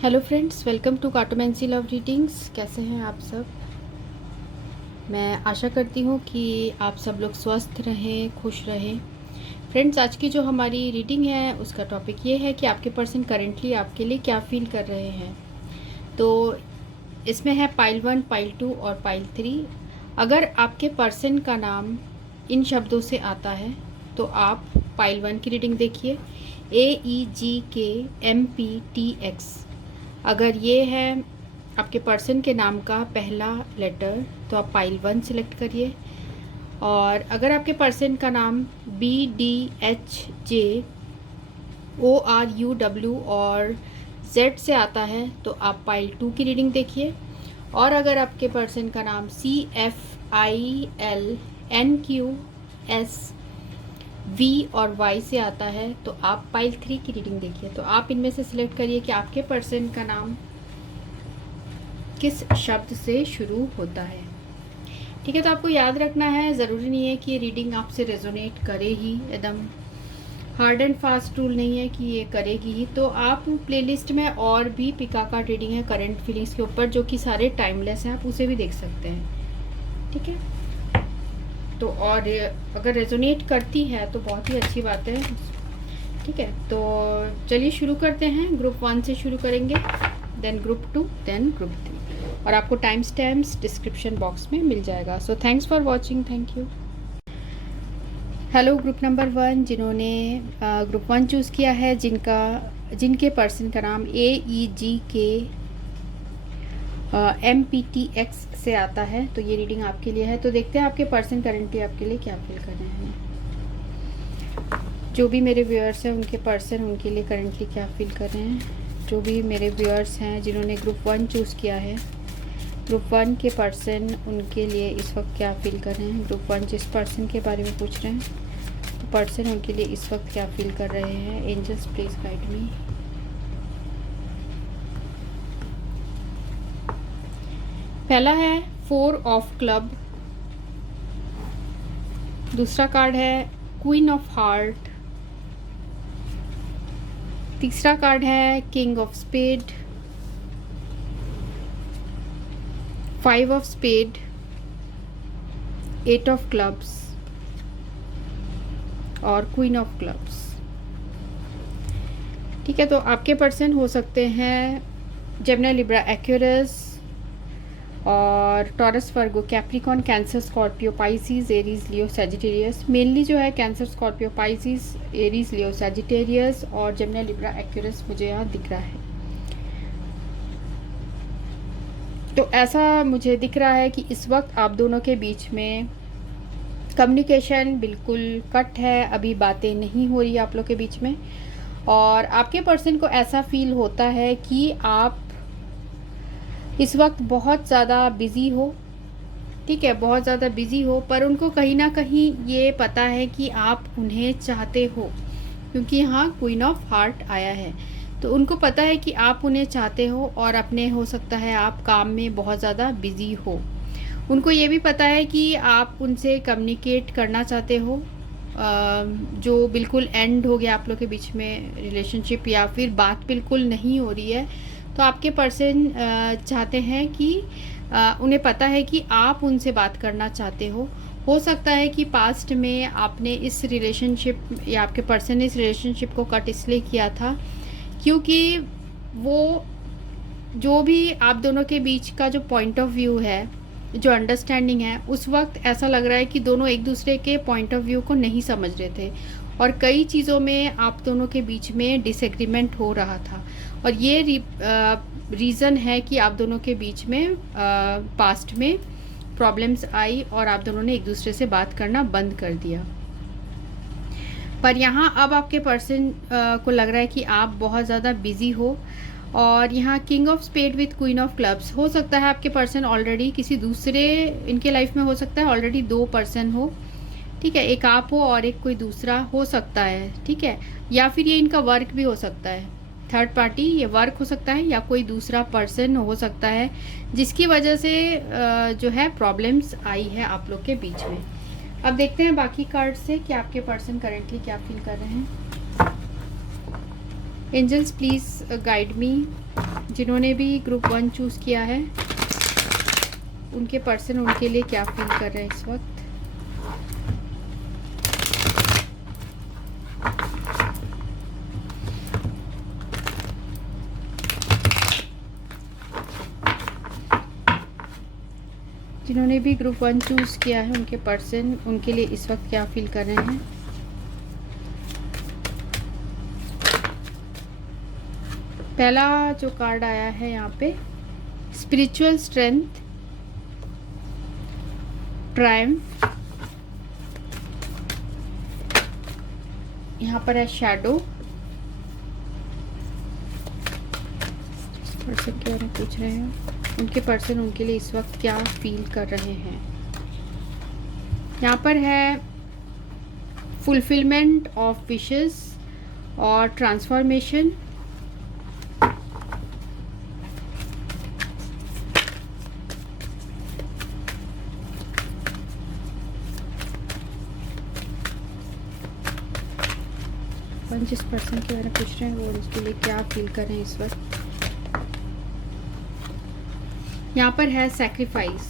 Hello friends, welcome to cartomancy love readings. कैसे हैं आप सब? मैं आशा करती हूँ कि आप सब लोग स्वस्थ रहें, खुश रहें। फ्रेंड्स, आज की जो हमारी रीडिंग है उसका टॉपिक ये है कि आपके पर्सन करेंटली आपके लिए क्या फील कर रहे हैं। तो इसमें है पाइल 1, पाइल 2 और पाइल 3। अगर आपके पर्सन का नाम इन शब्दों से आता है तो आप पाइल 1 की रीडिंग देखिए, AEGKMPTX। अगर ये है आपके पर्सन के नाम का पहला लेटर तो आप पाइल 1 सिलेक्ट करिए। और अगर आपके पर्सन का नाम BDHJORUW और Z से आता है तो आप पाइल 2 की रीडिंग देखिए। और अगर आपके पर्सन का नाम CFILNQSV और Y से आता है तो आप पाइल 3 की रीडिंग देखिए। तो आप इनमें से सिलेक्ट करिए कि आपके पर्सन का नाम किस शब्द से शुरू होता है। ठीक है, तो आपको याद रखना है, ज़रूरी नहीं है कि ये रीडिंग आपसे रेजोनेट करे ही, एकदम हार्ड एंड फास्ट रूल नहीं है कि ये करेगी ही। तो आप प्लेलिस्ट में और भी पिका कार्ड रीडिंग है करंट फीलिंग्स के ऊपर जो कि सारे टाइमलेस हैं, आप उसे भी देख सकते हैं। ठीक है, तो और अगर रेजोनेट करती है तो बहुत ही अच्छी बात है। ठीक है, तो चलिए शुरू करते हैं। ग्रुप 1 से शुरू करेंगे, देन ग्रुप 2, देन ग्रुप 3 और आपको टाइम स्टैम्प्स डिस्क्रिप्शन बॉक्स में मिल जाएगा। So thanks for watching, thank you. Hello group number 1, जिन्होंने ग्रुप 1 चूज़ किया है, जिनके पर्सन का नाम AEGKMPTX से आता है, तो ये रीडिंग आपके लिए है। तो देखते हैं आपके पर्सन करेंटली आपके लिए क्या फील कर रहे हैं। जो भी मेरे व्यूअर्स हैं उनके पर्सन उनके लिए करेंटली क्या फील कर रहे हैं। जो भी मेरे व्यूअर्स हैं जिन्होंने ग्रुप 1 चूज़ किया है, ग्रुप 1 के पर्सन उनके लिए इस वक्त क्या फील कर रहे हैं। ग्रुप 1 जिस पर्सन के बारे में पूछ रहे हैं तो पर्सन उनके लिए इस वक्त क्या फील कर रहे हैं। Angels please guide me. पहला है 4 ऑफ क्लब, दूसरा कार्ड है क्वीन ऑफ हार्ट, तीसरा कार्ड है king of spade, 5 of spade, 8 of clubs और क्वीन ऑफ क्लब्स। ठीक है, तो आपके पर्सन हो सकते हैं जेमिनी, लिब्रा, एक्वेरियस और Taurus, Virgo, Capricorn, Cancer, Scorpio, Pisces, Aries, Leo, Sagittarius. Mainly जो है Cancer, Scorpio, Pisces, Aries, Leo, Sagittarius और जेमिनी, लिब्रा, एक्वेरियस मुझे यहाँ दिख रहा है। तो ऐसा मुझे दिख रहा है कि इस वक्त आप दोनों के बीच में कम्युनिकेशन बिल्कुल कट है, अभी बातें नहीं हो रही आप लोग के बीच में। और आपके पर्सन को ऐसा फील होता है कि आप इस वक्त बहुत ज़्यादा बिज़ी हो। ठीक है, बहुत ज़्यादा बिज़ी हो, पर उनको कहीं ना कहीं ये पता है कि आप उन्हें चाहते हो, क्योंकि यहाँ क्वीन ऑफ हार्ट आया है। तो उनको पता है कि आप उन्हें चाहते हो और अपने हो सकता है आप काम में बहुत ज़्यादा बिज़ी हो। उनको ये भी पता है कि आप उनसे कम्युनिकेट करना चाहते हो, जो बिल्कुल एंड हो गया आप लोग के बीच में रिलेशनशिप, या फिर बात बिल्कुल नहीं हो रही है। तो आपके पर्सन चाहते हैं कि उन्हें पता है कि आप उनसे बात करना चाहते हो सकता है कि पास्ट में आपने इस रिलेशनशिप या आपके पर्सन ने इस रिलेशनशिप को कट इसलिए किया था क्योंकि वो जो भी आप दोनों के बीच का जो पॉइंट ऑफ व्यू है, जो अंडरस्टैंडिंग है, उस वक्त ऐसा लग रहा है कि दोनों एक दूसरे के पॉइंट ऑफ व्यू को नहीं समझ रहे थे और कई चीज़ों में आप दोनों के बीच में डिसएग्रीमेंट हो रहा था। और ये रीज़न है कि आप दोनों के बीच में पास्ट में प्रॉब्लम्स आई और आप दोनों ने एक दूसरे से बात करना बंद कर दिया। पर यहाँ अब आपके पर्सन को लग रहा है कि आप बहुत ज़्यादा बिज़ी हो। और यहाँ king of spade with queen of clubs, हो सकता है आपके पर्सन ऑलरेडी किसी दूसरे, इनके लाइफ में हो सकता है ऑलरेडी 2 पर्सन हो। ठीक है, एक आप हो और एक कोई दूसरा हो सकता है। ठीक है, या फिर ये इनका वर्क भी हो सकता है, थर्ड पार्टी, ये वर्क हो सकता है या कोई दूसरा पर्सन हो सकता है जिसकी वजह से जो है प्रॉब्लम्स आई है आप लोग के बीच में। अब देखते हैं बाकी कार्ड से कि आपके पर्सन करेंटली क्या फील कर रहे हैं। Angels please guide me. जिन्होंने भी ग्रुप 1 चूज़ किया है, उनके पर्सन उनके लिए क्या फील कर रहे हैं इस वक्त। जिन्होंने भी ग्रुप 1 चूज़ किया है, उनके पर्सन उनके लिए इस वक्त क्या फील कर रहे हैं। पहला जो कार्ड आया है यहाँ पे, स्पिरिचुअल स्ट्रेंथ, ट्रायम्फ, यहाँ पर है शैडो। पर्सन के बारे में पूछ रहे हैं, उनके पर्सन उनके लिए इस वक्त क्या फील कर रहे हैं। यहाँ पर है फुलफिलमेंट ऑफ विशेस और ट्रांसफॉर्मेशन। जिस पर्सन के बारे में पूछ रहे हैं वो उसके लिए क्या फील कर रहे हैं इस वक्त। यहाँ पर है sacrifice.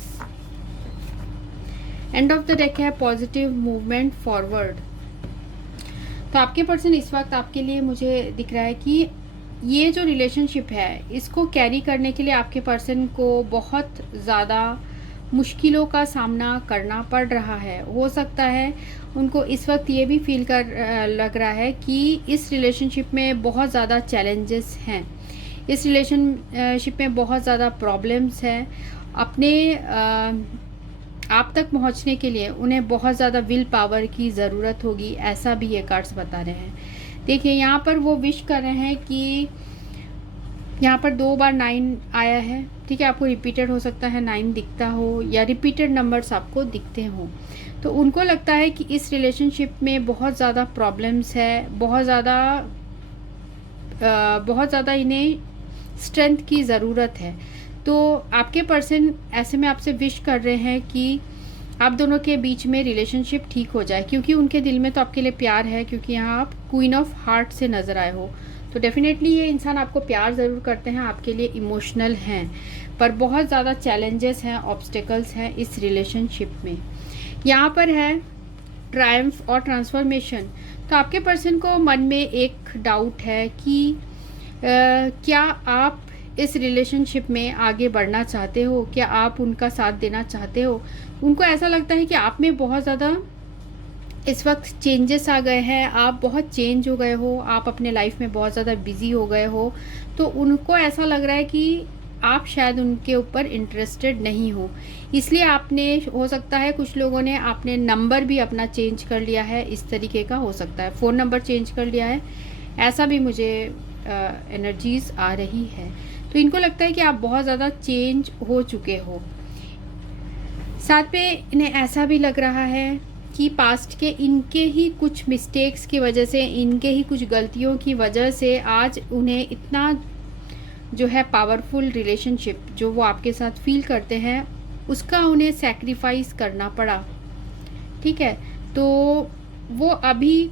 And of the deck है पॉजिटिव मूवमेंट फॉरवर्ड। तो आपके पर्सन इस वक्त आपके लिए मुझे दिख रहा है कि ये जो रिलेशनशिप है इसको कैरी करने के लिए आपके पर्सन को बहुत ज़्यादा मुश्किलों का सामना करना पड़ रहा है। हो सकता है उनको इस वक्त ये भी फील लग रहा है कि इस रिलेशनशिप में बहुत ज़्यादा चैलेंजेस हैं, इस रिलेशनशिप में बहुत ज़्यादा प्रॉब्लम्स हैं। अपने आप तक पहुंचने के लिए उन्हें बहुत ज़्यादा विल पावर की ज़रूरत होगी, ऐसा भी ये कार्ड्स बता रहे हैं। देखिए यहाँ पर वो विश कर रहे हैं कि यहाँ पर 2 बार 9 आया है, ठीक है। आपको रिपीटेड हो सकता है 9 दिखता हो या रिपीटेड नंबर्स आपको दिखते हों। तो उनको लगता है कि इस रिलेशनशिप में बहुत ज़्यादा प्रॉब्लम्स है, बहुत ज़्यादा इन्हें स्ट्रेंथ की ज़रूरत है। तो आपके पर्सन ऐसे में आपसे विश कर रहे हैं कि आप दोनों के बीच में रिलेशनशिप ठीक हो जाए, क्योंकि उनके दिल में तो आपके लिए प्यार है, क्योंकि यहाँ आप क्वीन ऑफ हार्ट से नज़र आए हो। तो डेफिनेटली ये इंसान आपको प्यार ज़रूर करते हैं, आपके लिए इमोशनल हैं, पर बहुत ज़्यादा चैलेंजेस हैं, ऑब्स्टेकल्स हैं इस रिलेशनशिप में। यहाँ पर है ट्रायम्फ और ट्रांसफॉर्मेशन। तो आपके पर्सन को मन में एक डाउट है कि क्या आप इस रिलेशनशिप में आगे बढ़ना चाहते हो, क्या आप उनका साथ देना चाहते हो। उनको ऐसा लगता है कि आप में बहुत ज़्यादा इस वक्त चेंजेस आ गए हैं, आप बहुत चेंज हो गए हो, आप अपने लाइफ में बहुत ज़्यादा बिजी हो गए हो। तो उनको ऐसा लग रहा है कि आप शायद उनके ऊपर इंटरेस्टेड नहीं हो, इसलिए आपने, हो सकता है कुछ लोगों ने आपने नंबर भी अपना चेंज कर लिया है, इस तरीके का हो सकता है, फ़ोन नंबर चेंज कर लिया है, ऐसा भी मुझे एनर्जीज़ आ रही है। तो इनको लगता है कि आप बहुत ज़्यादा चेंज हो चुके हो। साथ में इन्हें ऐसा भी लग रहा है कि पास्ट के इनके ही कुछ मिस्टेक्स की वजह से, इनके ही कुछ गलतियों की वजह से आज उन्हें इतना जो है पावरफुल रिलेशनशिप जो वो आपके साथ फील करते हैं उसका उन्हें सैक्रिफाइस करना पड़ा, ठीक है। तो वो अभी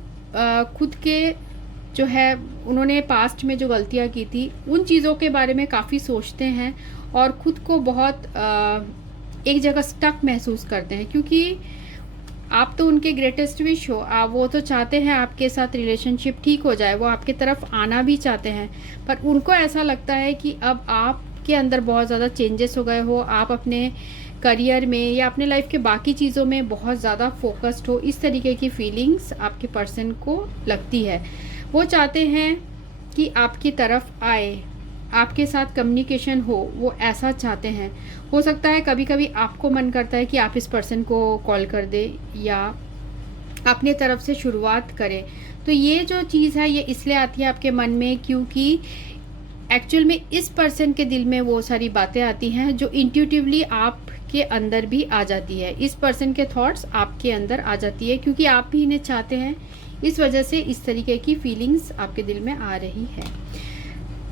खुद के जो है उन्होंने पास्ट में जो गलतियाँ की थी उन चीज़ों के बारे में काफ़ी सोचते हैं और ख़ुद को बहुत एक जगह स्टक महसूस करते हैं, क्योंकि आप तो उनके ग्रेटेस्ट विश हो, आप वो तो चाहते हैं आपके साथ रिलेशनशिप ठीक हो जाए, वो आपके तरफ आना भी चाहते हैं, पर उनको ऐसा लगता है कि अब आपके अंदर बहुत ज़्यादा चेंजेस हो गए हो, आप अपने करियर में या अपने लाइफ के बाकी चीज़ों में बहुत ज़्यादा फोकस्ड हो, इस तरीके की फीलिंग्स आपके पर्सन को लगती है। वो चाहते हैं कि आपकी तरफ आए, आपके साथ कम्युनिकेशन हो, वो ऐसा चाहते हैं। हो सकता है कभी कभी आपको मन करता है कि आप इस पर्सन को कॉल कर दें या अपने तरफ से शुरुआत करें। तो ये जो चीज़ है ये इसलिए आती है आपके मन में क्योंकि एक्चुअल में इस पर्सन के दिल में वो सारी बातें आती हैं जो इंट्यूटिवली आपके अंदर भी आ जाती है, इस पर्सन के थॉट्स आपके अंदर आ जाती है, क्योंकि आप भी इन्हें चाहते हैं, इस वजह से इस तरीके की फीलिंग्स आपके दिल में आ रही है।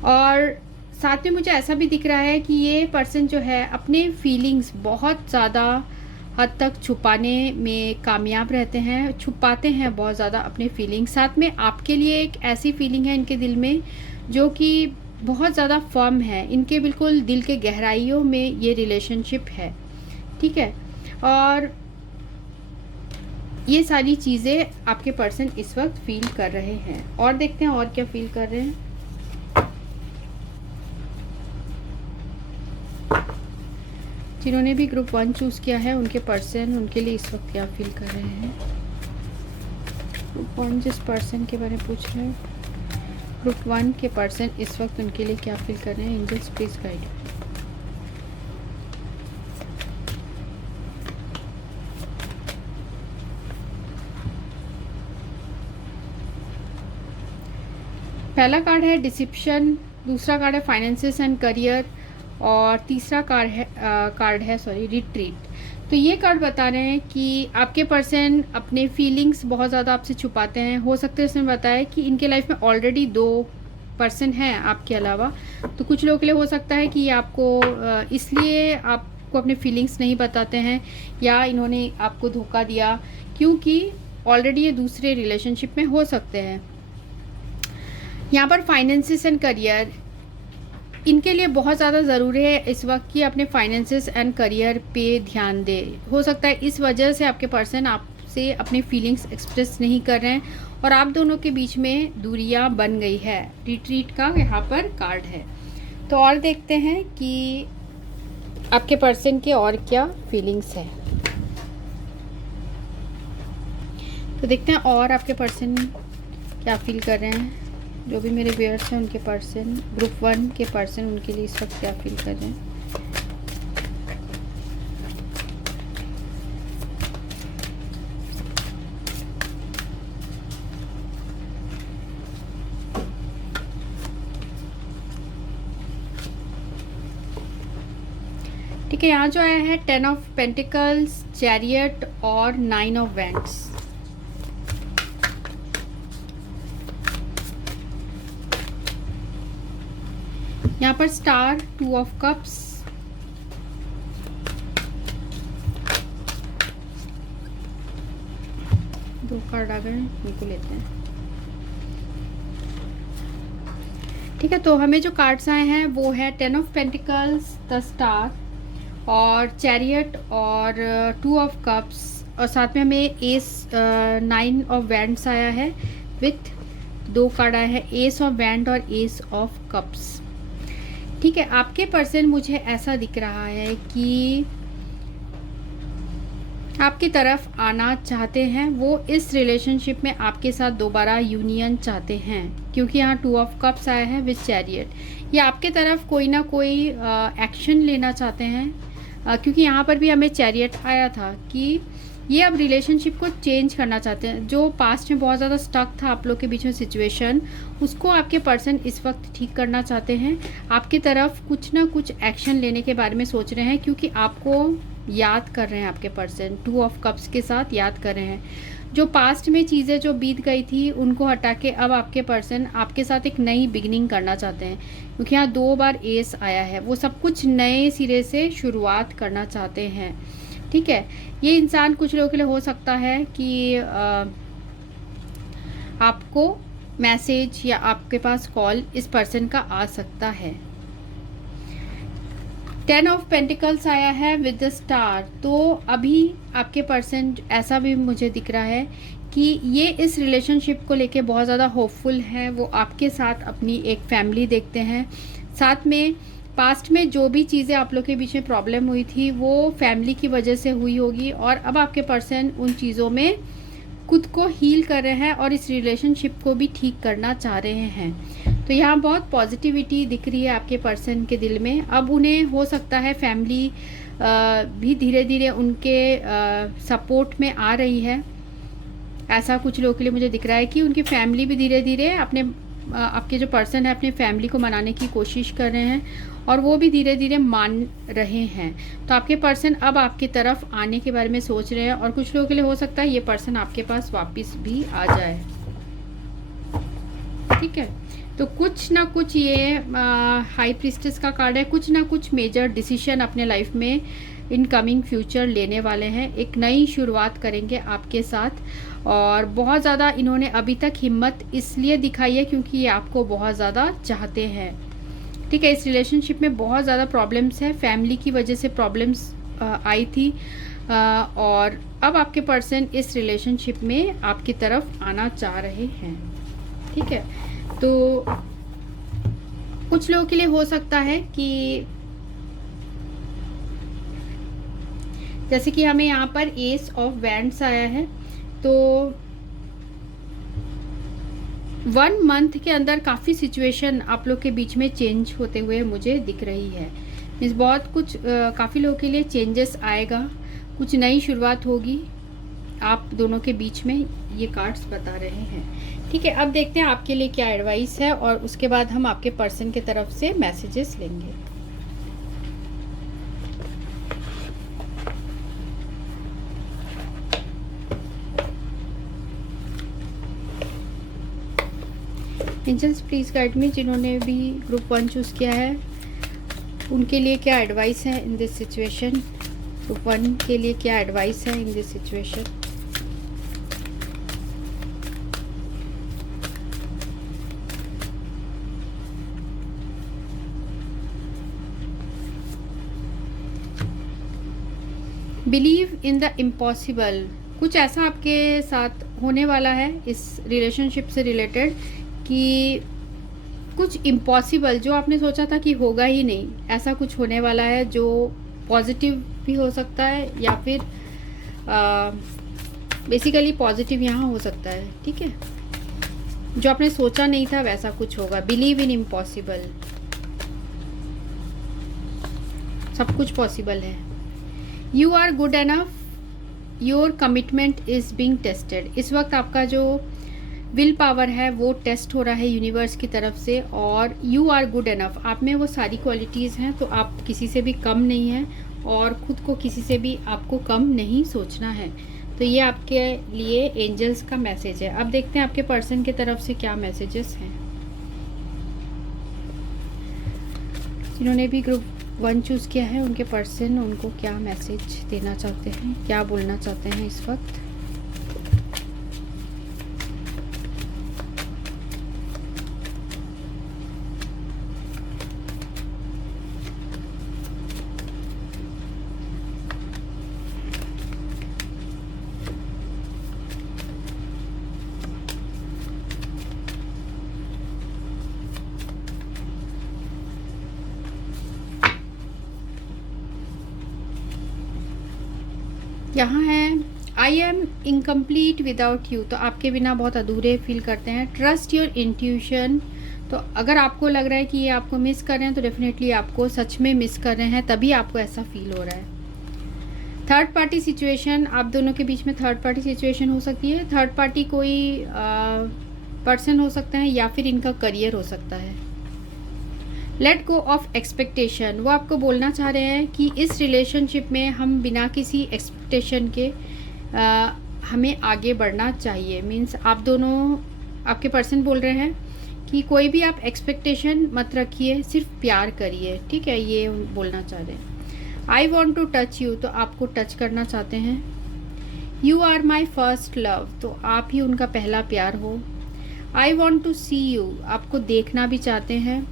और साथ में मुझे ऐसा भी दिख रहा है कि ये पर्सन जो है अपने फीलिंग्स बहुत ज़्यादा हद तक छुपाने में कामयाब रहते हैं, छुपाते हैं बहुत ज़्यादा अपने फीलिंग्स। साथ में आपके लिए एक ऐसी फीलिंग है इनके दिल में जो कि बहुत ज़्यादा फर्म है, इनके बिल्कुल दिल के गहराइयों में ये रिलेशनशिप है, ठीक है। और ये सारी चीज़ें आपके पर्सन इस वक्त फील कर रहे हैं। और देखते हैं और क्या फील कर रहे हैं। जिन्होंने भी ग्रुप 1 चूज़ किया है उनके पर्सन उनके लिए इस वक्त क्या फील कर रहे हैं। ग्रुप 1 जिस पर्सन के बारे में पूछ रहे हैं, ग्रुप 1 के पर्सन इस वक्त उनके लिए क्या फील कर रहे हैं। Angels please guide. पहला कार्ड है डिसिप्शन, दूसरा कार्ड है फाइनेंसेस एंड करियर, और तीसरा कार्ड है रिट्रीट। तो ये कार्ड बता रहे हैं कि आपके पर्सन अपने फीलिंग्स बहुत ज़्यादा आपसे छुपाते हैं। हो सकता है इसमें बताया कि इनके लाइफ में ऑलरेडी 2 पर्सन हैं आपके अलावा। तो कुछ लोगों के लिए हो सकता है कि आपको इसलिए आपको अपने फीलिंग्स नहीं बताते हैं, या इन्होंने आपको धोखा दिया क्योंकि ऑलरेडी ये दूसरे रिलेशनशिप में हो सकते हैं। यहाँ पर फाइनेंसेस एंड करियर, इनके लिए बहुत ज़्यादा ज़रूरी है इस वक्त कि अपने फाइनेंसेस एंड करियर पे ध्यान दे। हो सकता है इस वजह से आपके पर्सन आपसे अपनी फीलिंग्स एक्सप्रेस नहीं कर रहे हैं और आप दोनों के बीच में दूरियां बन गई है। रिट्रीट का यहाँ पर कार्ड है। तो और देखते हैं कि आपके पर्सन के और क्या फीलिंग्स है। तो देखते हैं और आपके पर्सन क्या फील कर रहे हैं। जो भी मेरे व्यूअर्स हैं उनके पर्सन, ग्रुप 1 के पर्सन उनके लिए इस वक्त क्या फील कर रहे हैं। ठीक है, यहाँ जो आया है 10 ऑफ पेंटिकल्स, चैरियट और 9 ऑफ वैंड्स। यहाँ पर स्टार, 2 ऑफ कप्स, दो कार्ड आ गए, इनको लेते हैं। ठीक है, तो हमें जो कार्ड्स आए हैं वो है 10 ऑफ पेंटिकल्स, द स्टार और चैरियट और 2 ऑफ कप्स, और साथ में हमें एस 9 ऑफ वैंड्स आया है विथ 2 कार्ड आया है, एस ऑफ वैंड और एस ऑफ कप्स। ठीक है, आपके पर्सन मुझे ऐसा दिख रहा है कि आपकी तरफ आना चाहते हैं। वो इस रिलेशनशिप में आपके साथ दोबारा यूनियन चाहते हैं, क्योंकि यहाँ 2 ऑफ कप्स आया है विद चैरियट। ये आपके तरफ कोई ना कोई एक्शन लेना चाहते हैं, क्योंकि यहाँ पर भी हमें चैरियट आया था कि ये अब रिलेशनशिप को चेंज करना चाहते हैं। जो पास्ट में बहुत ज़्यादा स्टक था आप लोग के बीच में सिचुएशन, उसको आपके पर्सन इस वक्त ठीक करना चाहते हैं। आपकी तरफ कुछ ना कुछ एक्शन लेने के बारे में सोच रहे हैं, क्योंकि आपको याद कर रहे हैं। आपके पर्सन 2 ऑफ कप्स के साथ याद कर रहे हैं। जो पास्ट में चीज़ें जो बीत गई थी उनको हटा के अब आपके पर्सन आपके साथ एक नई बिगिनिंग करना चाहते हैं, क्योंकि यहाँ 2 बार एस आया है। वो सब कुछ नए सिरे से शुरुआत करना चाहते हैं। ठीक है, ये इंसान कुछ लोगों के लिए हो सकता है कि आपको मैसेज या आपके पास कॉल इस पर्सन का आ सकता है। 10 ऑफ पेंटिकल्स आया है विद द स्टार। तो अभी आपके पर्सन, ऐसा भी मुझे दिख रहा है कि ये इस रिलेशनशिप को लेके बहुत ज़्यादा होपफुल है। वो आपके साथ अपनी एक फैमिली देखते हैं। साथ में पास्ट में जो भी चीज़ें आप लोग के बीच में प्रॉब्लम हुई थी वो फैमिली की वजह से हुई होगी, और अब आपके पर्सन उन चीज़ों में खुद को हील कर रहे हैं और इस रिलेशनशिप को भी ठीक करना चाह रहे हैं। तो यहाँ बहुत पॉजिटिविटी दिख रही है आपके पर्सन के दिल में। अब उन्हें हो सकता है फैमिली भी धीरे धीरे उनके सपोर्ट में आ रही है। ऐसा कुछ लोगों के लिए मुझे दिख रहा है कि उनकी फैमिली भी धीरे धीरे आपके जो पर्सन है अपने फैमिली को मनाने की कोशिश कर रहे हैं, और वो भी धीरे धीरे मान रहे हैं। तो आपके पर्सन अब आपकी तरफ आने के बारे में सोच रहे हैं, और कुछ लोगों के लिए हो सकता है ये पर्सन आपके पास वापस भी आ जाए। ठीक है, तो कुछ ना कुछ ये हाई प्रीस्टेस का कार्ड है। कुछ ना कुछ मेजर डिसीजन अपने लाइफ में इन कमिंग फ्यूचर लेने वाले हैं, एक नई शुरुआत करेंगे आपके साथ। और बहुत ज़्यादा इन्होंने अभी तक हिम्मत इसलिए दिखाई है क्योंकि ये आपको बहुत ज़्यादा चाहते हैं, ठीक है। इस रिलेशनशिप में बहुत ज़्यादा प्रॉब्लम्स है, फैमिली की वजह से प्रॉब्लम्स आई थी, और अब आपके पर्सन इस रिलेशनशिप में आपकी तरफ आना चाह रहे हैं, ठीक है। तो कुछ लोगों के लिए हो सकता है कि जैसे कि हमें यहाँ पर एस ऑफ वैंड्स आया है, तो 1 मंथ के अंदर काफ़ी सिचुएशन आप लोग के बीच में चेंज होते हुए मुझे दिख रही है। मीन्स बहुत कुछ काफ़ी लोगों के लिए चेंजेस आएगा, कुछ नई शुरुआत होगी आप दोनों के बीच में, ये कार्ड्स बता रहे हैं, ठीक है। अब देखते हैं आपके लिए क्या एडवाइस है और उसके बाद हम आपके पर्सन की तरफ से मैसेजेस लेंगे। एंजल्स प्लीज गाइड मी, जिन्होंने भी ग्रुप 1 चूज़ किया है उनके लिए क्या एडवाइस है इन दिस सिचुएशन। ग्रुप 1 के लिए क्या एडवाइस है in this situation. Believe in the impossible, कुछ ऐसा आपके साथ होने वाला है इस रिलेशनशिप से रिलेटेड कि कुछ इम्पॉसिबल जो आपने सोचा था कि होगा ही नहीं, ऐसा कुछ होने वाला है जो पॉजिटिव भी हो सकता है या फिर बेसिकली पॉजिटिव यहाँ हो सकता है, ठीक है। जो आपने सोचा नहीं था वैसा कुछ होगा। बिलीव इन इम्पॉसिबल, सब कुछ पॉसिबल है। You are good enough, your commitment is being tested. इस वक्त आपका जो विल पावर है वो टेस्ट हो रहा है यूनिवर्स की तरफ से, और यू आर गुड एनफ, आप में वो सारी क्वालिटीज़ हैं, तो आप किसी से भी कम नहीं हैं और ख़ुद को किसी से भी आपको कम नहीं सोचना है। तो ये आपके लिए एंजल्स का मैसेज है। अब देखते हैं आपके पर्सन की तरफ से क्या मैसेजेस हैं। जिन्होंने भी ग्रुप 1 चूज़ किया है उनके पर्सन उनको क्या मैसेज देना चाहते हैं, क्या बोलना चाहते हैं इस वक्त। यहाँ है I am incomplete without you, तो आपके बिना बहुत अधूरे फील करते हैं। ट्रस्ट योर इंट्यूशन, तो अगर आपको लग रहा है कि ये आपको मिस कर रहे हैं तो डेफिनेटली आपको सच में मिस कर रहे हैं, तभी आपको ऐसा फील हो रहा है। थर्ड पार्टी सिचुएशन, आप दोनों के बीच में थर्ड पार्टी सिचुएशन हो सकती है। थर्ड पार्टी कोई पर्सन हो सकता है या फिर इनका करियर हो सकता है। लेट गो ऑफ एक्सपेक्टेशन, वो आपको बोलना चाह रहे हैं कि इस रिलेशनशिप में हम बिना किसी एक्सपेक्टेशन के हमें आगे बढ़ना चाहिए। मीन्स आप दोनों, आपके पर्सन बोल रहे हैं कि कोई भी आप एक्सपेक्टेशन मत रखिए, सिर्फ प्यार करिए, ठीक है, ये बोलना चाह रहे हैं। I want to touch you, तो आपको टच करना चाहते हैं। You are my first love, तो आप ही उनका पहला प्यार हो। I want to see you, आपको देखना भी चाहते हैं।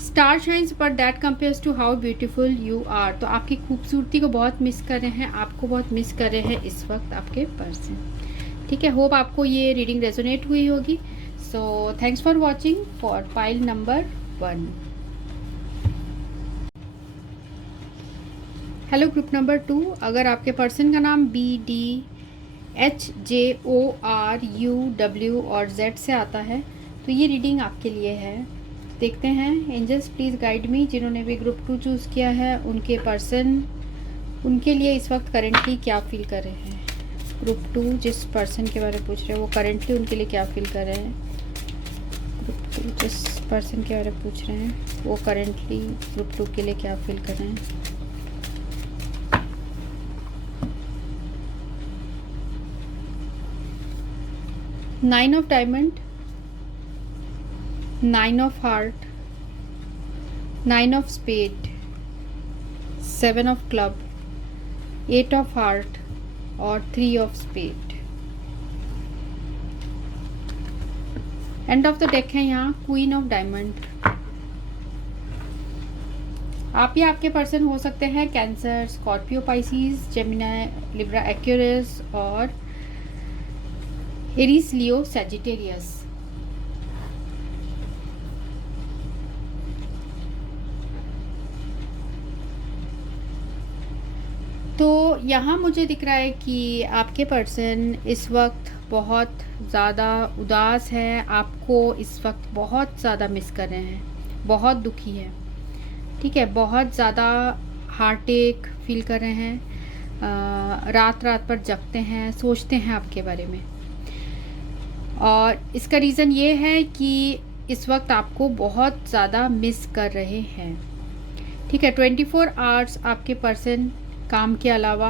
Star shines but that compares to how beautiful you are, तो आपकी खूबसूरती को बहुत मिस कर रहे हैं, आपको बहुत मिस कर रहे हैं इस वक्त आपके पर्सन, ठीक है। होप आपको ये रीडिंग रेजोनेट हुई होगी। So thanks for watching for pile number 1। Hello group number 2, अगर आपके पर्सन का नाम BDHJORUW और Z से आता है तो ये रीडिंग आपके लिए है। देखते हैं एंजल्स प्लीज़ गाइड मी, जिन्होंने भी ग्रुप 2 चूज़ किया है उनके पर्सन उनके लिए इस वक्त करेंटली क्या फील कर रहे हैं। ग्रुप 2 जिस पर्सन के बारे में पूछ रहे हैं वो करेंटली उनके लिए क्या फील कर रहे हैं। ग्रुप 2 जिस पर्सन के बारे में पूछ रहे हैं वो करेंटली ग्रुप 2 के लिए क्या फील कर रहे हैं। Nine of diamond, 9 of heart, 9 of spade, 7 of club, eight of heart और 3 of spade. End of the deck है यहाँ क्वीन ऑफ डायमंड। आप या आपके पर्सन हो सकते हैं Cancer, Scorpio, Pisces, Gemini, Libra, Aquarius और एरीज, लियो, सैजिटेरियस। तो यहाँ मुझे दिख रहा है कि आपके पर्सन इस वक्त बहुत ज़्यादा उदास है, आपको इस वक्त बहुत ज़्यादा मिस कर रहे हैं, बहुत दुखी है, ठीक है, बहुत ज़्यादा हार्ट एक फील कर रहे हैं, रात रात पर जगते हैं, सोचते हैं आपके बारे में। और इसका रीज़न ये है कि इस वक्त आपको बहुत ज़्यादा मिस कर रहे हैं, ठीक है। 24 आवर्स आपके पर्सन काम के अलावा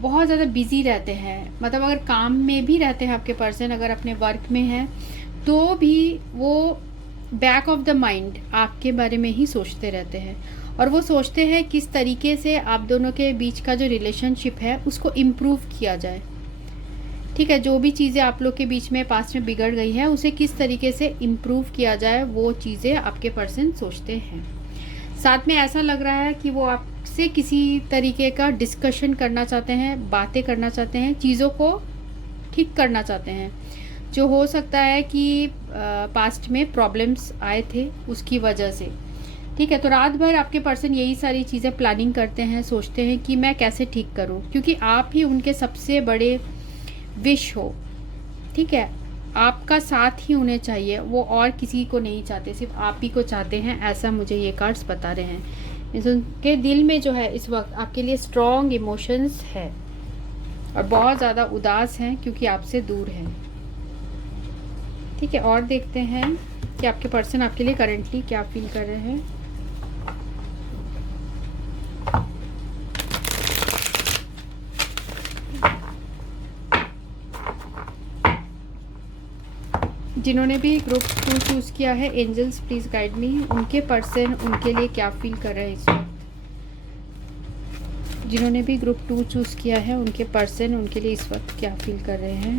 बहुत ज़्यादा बिज़ी रहते हैं, मतलब अगर काम में भी रहते हैं आपके पर्सन, अगर अपने वर्क में हैं तो भी वो बैक ऑफ द माइंड आपके बारे में ही सोचते रहते हैं। और वो सोचते हैं किस तरीके से आप दोनों के बीच का जो रिलेशनशिप है उसको इम्प्रूव किया जाए, ठीक है। जो भी चीज़ें आप लोग के बीच में पास्ट में बिगड़ गई है उसे किस तरीके से इम्प्रूव किया जाए, वो चीज़ें आपके पर्सन सोचते हैं। साथ में ऐसा लग रहा है कि वो आपसे किसी तरीके का डिस्कशन करना चाहते हैं, बातें करना चाहते हैं, चीज़ों को ठीक करना चाहते हैं, जो हो सकता है कि पास्ट में प्रॉब्लम्स आए थे उसकी वजह से, ठीक है। तो रात भर आपके पर्सन यही सारी चीज़ें प्लानिंग करते हैं, सोचते हैं कि मैं कैसे ठीक करूं, क्योंकि आप ही उनके सबसे बड़े विश हो, ठीक है। आपका साथ ही उन्हें चाहिए, वो और किसी को नहीं चाहते, सिर्फ आप ही को चाहते हैं, ऐसा मुझे ये कार्ड्स बता रहे हैं। उनके दिल में जो है इस वक्त आपके लिए स्ट्रॉन्ग इमोशंस है और बहुत ज़्यादा उदास हैं क्योंकि आपसे दूर हैं, ठीक है। और देखते हैं कि आपके पर्सन आपके लिए करंटली क्या फील कर रहे हैं। जिन्होंने भी ग्रुप 2 चूज़ किया है, एंजल्स प्लीज़ गाइड मी, उनके पर्सन उनके लिए क्या फील कर रहे हैं इस वक्त। जिन्होंने भी ग्रुप 2 चूज़ किया है उनके पर्सन उनके लिए इस वक्त क्या फील कर रहे हैं।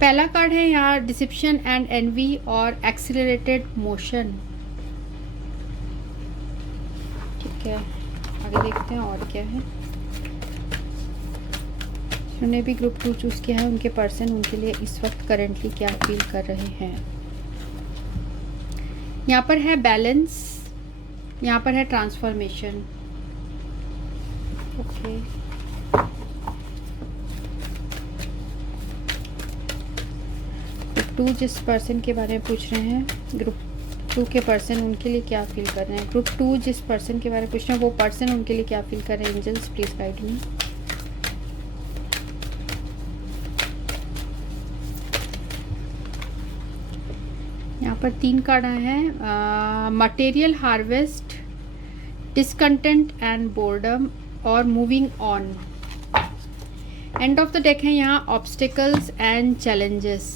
पहला कार्ड है यहाँ डिसेप्शन एंड एनवी और एक्सीलरेटेड मोशन, ठीक है। आगे देखते हैं और क्या है। जिन्होंने भी ग्रुप 2 चूज़ किया है उनके पर्सन उनके लिए इस वक्त करंटली क्या फील कर रहे हैं। यहाँ पर है बैलेंस, यहाँ पर है ट्रांसफॉर्मेशन, ओके। ग्रुप 2 जिस पर्सन के बारे में पूछ रहे हैं, ग्रुप 2 के पर्सन उनके लिए क्या फील कर रहे हैं। ग्रुप 2 जिस पर्सन के बारे में पूछ रहे हैं वो पर्सन उनके लिए क्या फील कर रहे हैं। Angels please guide me. यहाँ पर 3 कार्ड आए हैं, material harvest, discontent and boredom और moving on. End of the deck है यहाँ ऑब्स्टिकल्स एंड चैलेंजेस,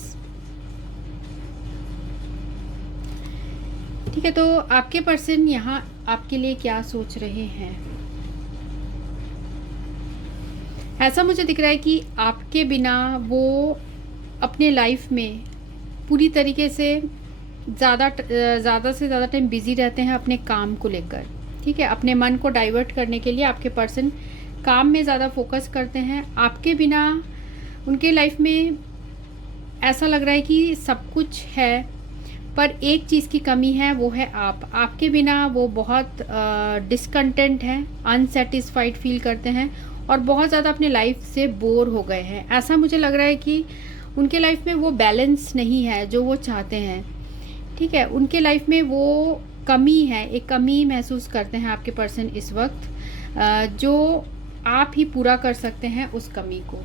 ठीक है। तो आपके पर्सन यहाँ आपके लिए क्या सोच रहे हैं, ऐसा मुझे दिख रहा है कि आपके बिना वो अपने लाइफ में पूरी तरीके से ज़्यादा से ज़्यादा टाइम बिजी रहते हैं अपने काम को लेकर, ठीक है। अपने मन को डाइवर्ट करने के लिए आपके पर्सन काम में ज़्यादा फोकस करते हैं। आपके बिना उनके लाइफ में ऐसा लग रहा है कि सब कुछ है पर एक चीज़ की कमी है, वो है आप। आपके बिना वो बहुत डिसकंटेंट हैं, अनसेटिस्फाइड फील करते हैं और बहुत ज़्यादा अपने लाइफ से बोर हो गए हैं। ऐसा मुझे लग रहा है कि उनके लाइफ में वो बैलेंस नहीं है जो वो चाहते हैं, ठीक है। उनके लाइफ में वो कमी है, एक कमी महसूस करते हैं आपके पर्सन इस वक्त, जो आप ही पूरा कर सकते हैं उस कमी को।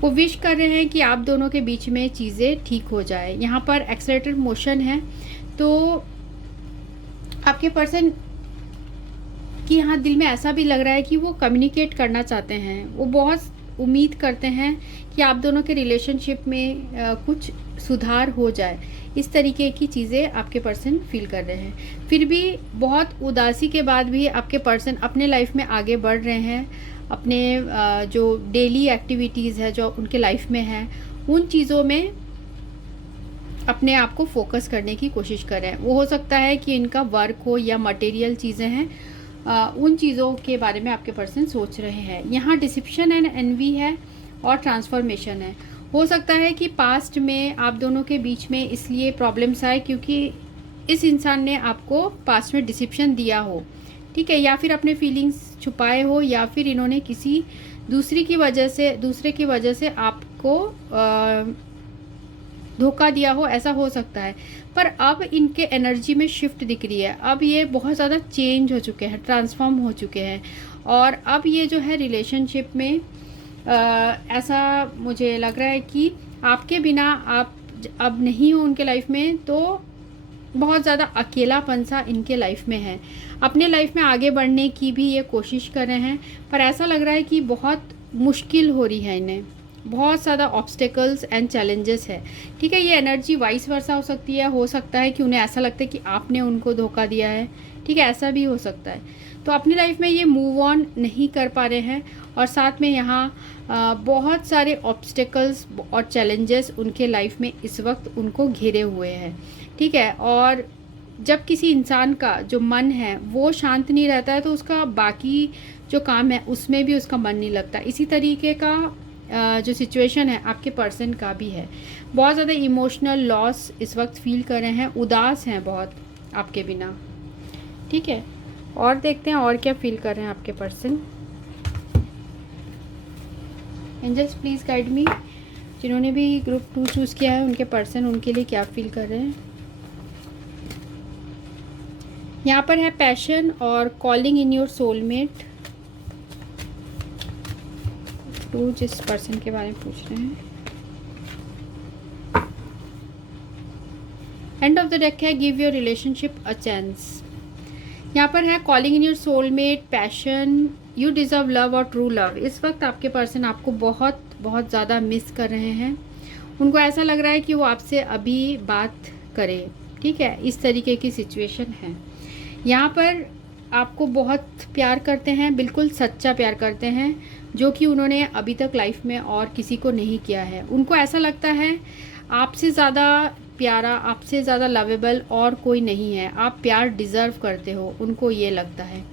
वो विश कर रहे हैं कि आप दोनों के बीच में चीज़ें ठीक हो जाए। यहाँ पर एक्सेलरेटेड मोशन है, तो आपके पर्सन कि यहाँ दिल में ऐसा भी लग रहा है कि वो कम्युनिकेट करना चाहते हैं, वो बहुत उम्मीद करते हैं कि आप दोनों के रिलेशनशिप में कुछ सुधार हो जाए। इस तरीके की चीज़ें आपके पर्सन फील कर रहे हैं। फिर भी बहुत उदासी के बाद भी आपके पर्सन अपने लाइफ में आगे बढ़ रहे हैं। अपने जो डेली एक्टिविटीज़ है जो उनके लाइफ में है, उन चीज़ों में अपने आप को फोकस करने की कोशिश करें। वो हो सकता है कि इनका वर्क हो या मटेरियल चीज़ें हैं, उन चीज़ों के बारे में आपके पर्सन सोच रहे हैं। यहाँ डिसिप्शन एंड एनवी है और ट्रांसफॉर्मेशन है। हो सकता है कि पास्ट में आप दोनों के बीच में इसलिए प्रॉब्लम्स आए क्योंकि इस इंसान ने आपको पास्ट में डिसिप्शन दिया हो, ठीक है, या फिर अपने फीलिंग्स छुपाए हो, या फिर इन्होंने किसी दूसरे की वजह से आपको धोखा दिया हो, ऐसा हो सकता है। पर अब इनके एनर्जी में शिफ्ट दिख रही है। अब ये बहुत ज़्यादा चेंज हो चुके हैं, ट्रांसफॉर्म हो चुके हैं, और अब ये जो है रिलेशनशिप में ऐसा मुझे लग रहा है कि आपके बिना आप अब नहीं हो उनके लाइफ में, तो बहुत ज़्यादा अकेलापन सा इनके लाइफ में है। अपने लाइफ में आगे बढ़ने की भी ये कोशिश कर रहे हैं, पर ऐसा लग रहा है कि बहुत मुश्किल हो रही है इन्हें, बहुत ज़्यादा ऑब्स्टेकल्स एंड चैलेंजेस है, ठीक है। ये एनर्जी वाइस वर्सा हो सकती है। हो सकता है कि उन्हें ऐसा लगता है कि आपने उनको धोखा दिया है, ठीक है, ऐसा भी हो सकता है। तो अपनी लाइफ में ये मूव ऑन नहीं कर पा रहे हैं, और साथ में यहाँ बहुत सारे ऑब्स्टेकल्स और चैलेंजेस उनके लाइफ में इस वक्त उनको घिरे हुए हैं, ठीक है। और जब किसी इंसान का जो मन है वो शांत नहीं रहता है, तो उसका बाकी जो काम है उसमें भी उसका मन नहीं लगता। इसी तरीके का जो सिचुएशन है आपके पर्सन का भी है। बहुत ज़्यादा इमोशनल लॉस इस वक्त फील कर रहे हैं, उदास हैं बहुत आपके बिना, ठीक है। और देखते हैं और क्या फील कर रहे हैं आपके person. Angels please guide me, जिन्होंने भी ग्रुप 2 चूज़ किया है उनके पर्सन उनके लिए क्या फील कर रहे हैं। यहाँ पर है पैशन और कॉलिंग इन योर सोलमेट। जिस पर्सन के बारे में पूछ रहे हैं। एंड ऑफ द डेक है give your relationship a chance. यहाँ पर है calling in your soulmate, passion, you deserve love और ट्रू लव। इस वक्त आपके पर्सन आपको बहुत बहुत ज़्यादा मिस कर रहे हैं। उनको ऐसा लग रहा है कि वो आपसे अभी बात करे, ठीक है, इस तरीके की सिचुएशन है। यहाँ पर आपको बहुत प्यार करते हैं, बिल्कुल सच्चा प्यार करते हैं, जो कि उन्होंने अभी तक लाइफ में और किसी को नहीं किया है। उनको ऐसा लगता है आपसे ज़्यादा प्यारा, आपसे ज़्यादा लवेबल और कोई नहीं है। आप प्यार डिज़र्व करते हो, उनको ये लगता है।